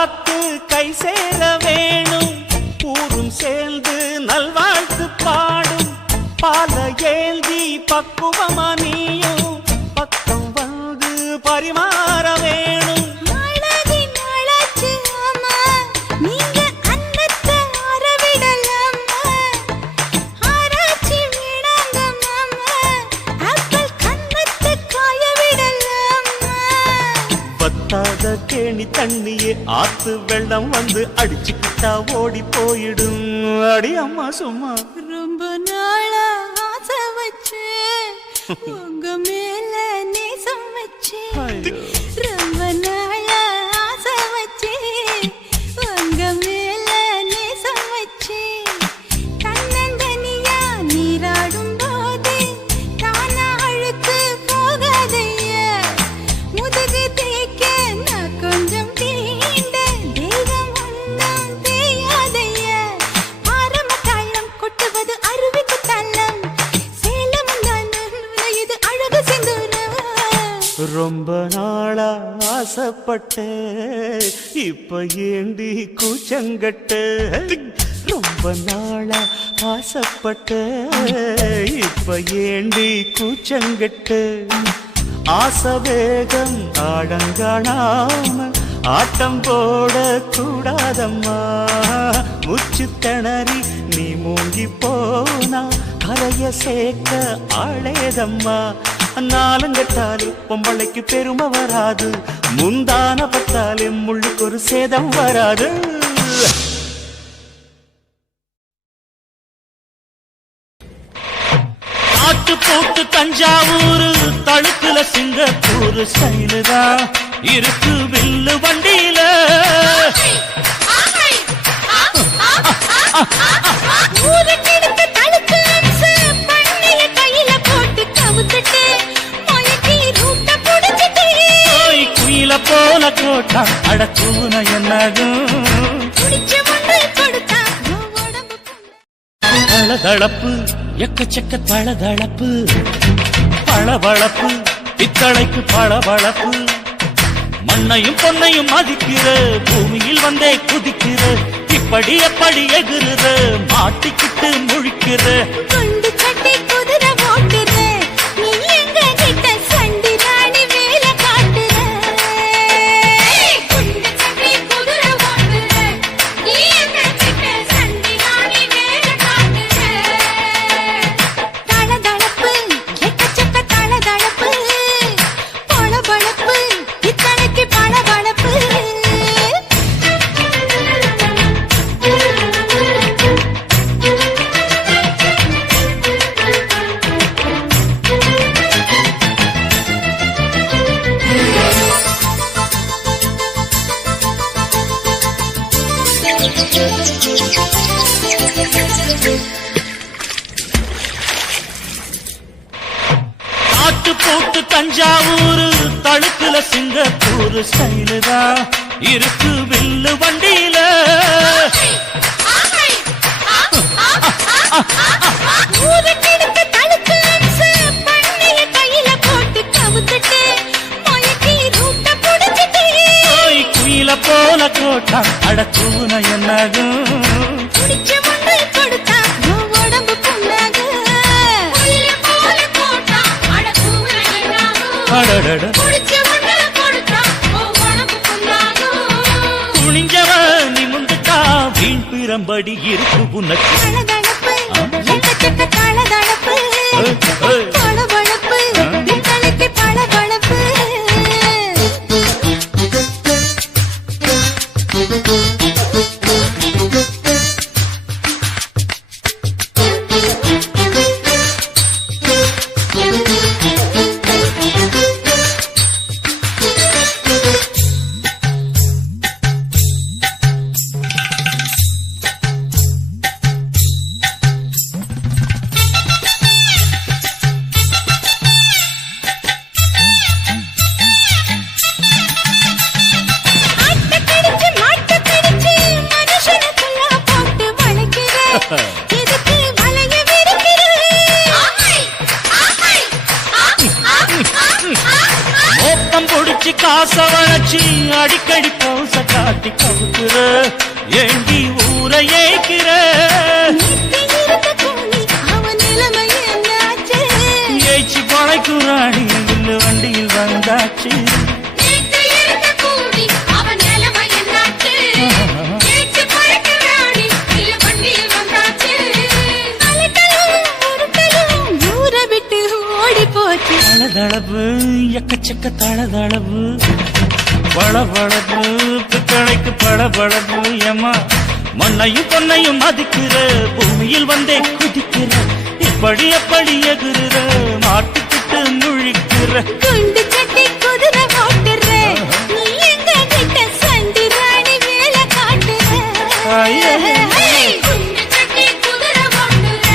பார்த்து கை சேர வேணும், ஊரும் சேர்ந்து நல்வாழ்த்து பாடும். பால ஏந்தி பக்குவமா நீயும் பக்கம் வந்து பரிமாற வேணும். நாளாகி நாளாச்சு அம்மா, நீங்க அன்னத்தை அறவிடலாமா? ஆராய்ச்சி விடாங்க மாமா, ஆப்பிள் கன்னத்தை காய விடலாமா? பத்தாத கேணி தண்ணியே ஆத்து வெள்ளம் வந்து அடிச்சுக்கிட்டா ஓடி போயிடும். அடி அம்மா சும்மா. ரொம்ப நாளா ஆசை வச்சு உங்க மேல நேசம் வச்சு, ரொம்ப நாளா ஆசை வச்சு உங்க மேல நேசம் வச்சு, தன்னந்தனியா நீராடும் போது தானா அழுத்து போகாதையா, முதுகு தேய்க்க நான் கொஞ்சம் தீண்ட தெய்வம் ஒன்றும் தேயாதையா, ஆரம்ப தாளம் கொட்டுவது அருவிக்கு தள்ளம், சேலம் இது அழகு சிந்துரம். ரொம்ப நாளா ஆசைப்பட்ட இப்ப ஏண்டி கூச்சங்கட்ட, ரொம்ப நாளா ஆசைப்பட்ட இப்ப ஏண்டி கூச்சங்கட்ட, ஆசை வேகம் ஆடங்காணாம ஆட்டம் போட கூடாதம்மா, முச்சு திணறி நீ மூங்கி போனா கரைய சேர்க்க ஆளேதம்மா, நாலங்கட்டாலே பொம்பளைக்கு பெருமை வராது, முந்தான பத்தாலே முள்ளுக்கு ஒரு சேதம் வராது. ஆட்டு போட்டு தஞ்சாவூர் தழுக்குல சிங்கப்பூர் ஸ்டைலுதான் இருக்கு வில்லு வண்டியில. ஊருக்கெடுத்த தழுக்கு அம்சு பண்ணைய கையில போட்டு கவுத்துட்டு மயக்கி ரூட்ட புடிச்சிட்டு, குயில போல கோட்டா அடக்கூன என்னகும் குடிச்ச ஒன்று கொடுத்தா உடம்பு தளதளப்பு எக்கச்சக்க தளதளப்பு, பளபளப்பு பித்தளைக்கு பளபளப்பு, மண்ணையும் பொன்னையும் மதிக்கிற பூமியில் வந்தே குதிக்கிற, இப்படி எப்படி எகுற மாட்டிக்கிட்டு முழிக்கிற, குண்டு சட்டி குதிரை ஓட்டுற, நீ எங்க கிட்ட சண்டி ராணி வேலை காட்டுற. குண்டு சட்டி குதிரை ஓட்டுற, நீ எங்க கிட்ட சண்டி ராணி வேலை காட்டுற. தளதளப்பு எக்கச்சக்க தளதளப்பு, பளபளப்பு இத்தனைக்கு பளபளப்பு. ஆட்டு போட்டு தஞ்சாவூர் தழுக்குல சிங்கப்பூர் ஸ்டைலுதான் இருக்கு வில்லு வண்டியில. ஊருக்கெடுத்த தழுக்கு அம்சு பண்ணைய கையில போட்டு கவுத்துட்டு மயக்கி ரூட்ட புடிச்சிட்டு, குயில போல கோட்டா அடக்கூன என்னகும் குடிச்ச ஒன்று கொடுத்தா உடம்பு புண்ணாகு. குயில போல போட்டா அடக்கூற என்னாகும், அடடட குடிச்ச ஒன்று கொடுத்தா உடம்பு புண்ணாகு. துணிஞ்சவ நிமிந்துட்டா வீண் பிறம்படி இருக்கு உனக்கு. தளதளப்பு எக்கச்சக்க தளதளப்பு, பளபளப்பு இத்தனைக்கு பளபளப்பு. மோப்பம் பிடிச்சி காச வளைச்சி அடிக்கடி போச காட்டு கட்டி கவுக்குற ஏண்டி ஊரை ஏய்க்கிற அவன் நிலைமை என்னாச்சு ஏய்ச்சி பழைக்குறாடி இல்ல வண்டியில் வந்தாச்சு தளதளவு எக்கச்சக்க தளதளவு பளபளப்பு பித்தளைக்கு பளபளப்பு ஏமா மண்ணையும் பொன்னையும் மதிக்கிற பூமியில் வந்தே குதிக்கிற இப்படி எப்படி எகுற மாட்டிக்கிட்டு முழிக்கிற குண்டு சட்டி குதிரை ஓட்டுற நீ எங்க கிட்ட சண்டி ராணி வேலை காட்டுற குண்டு சட்டி குதிரை ஓட்டுற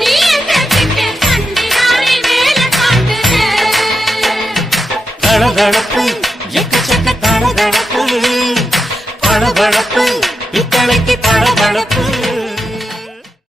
நீ எங்க கிட்ட சண்டி ராணி வேலை காட்டுற தளதளப்பு எக்கச்சக்க தளதளப்பு பளபளப்பு பித்தளைக்கு பளபளப்பு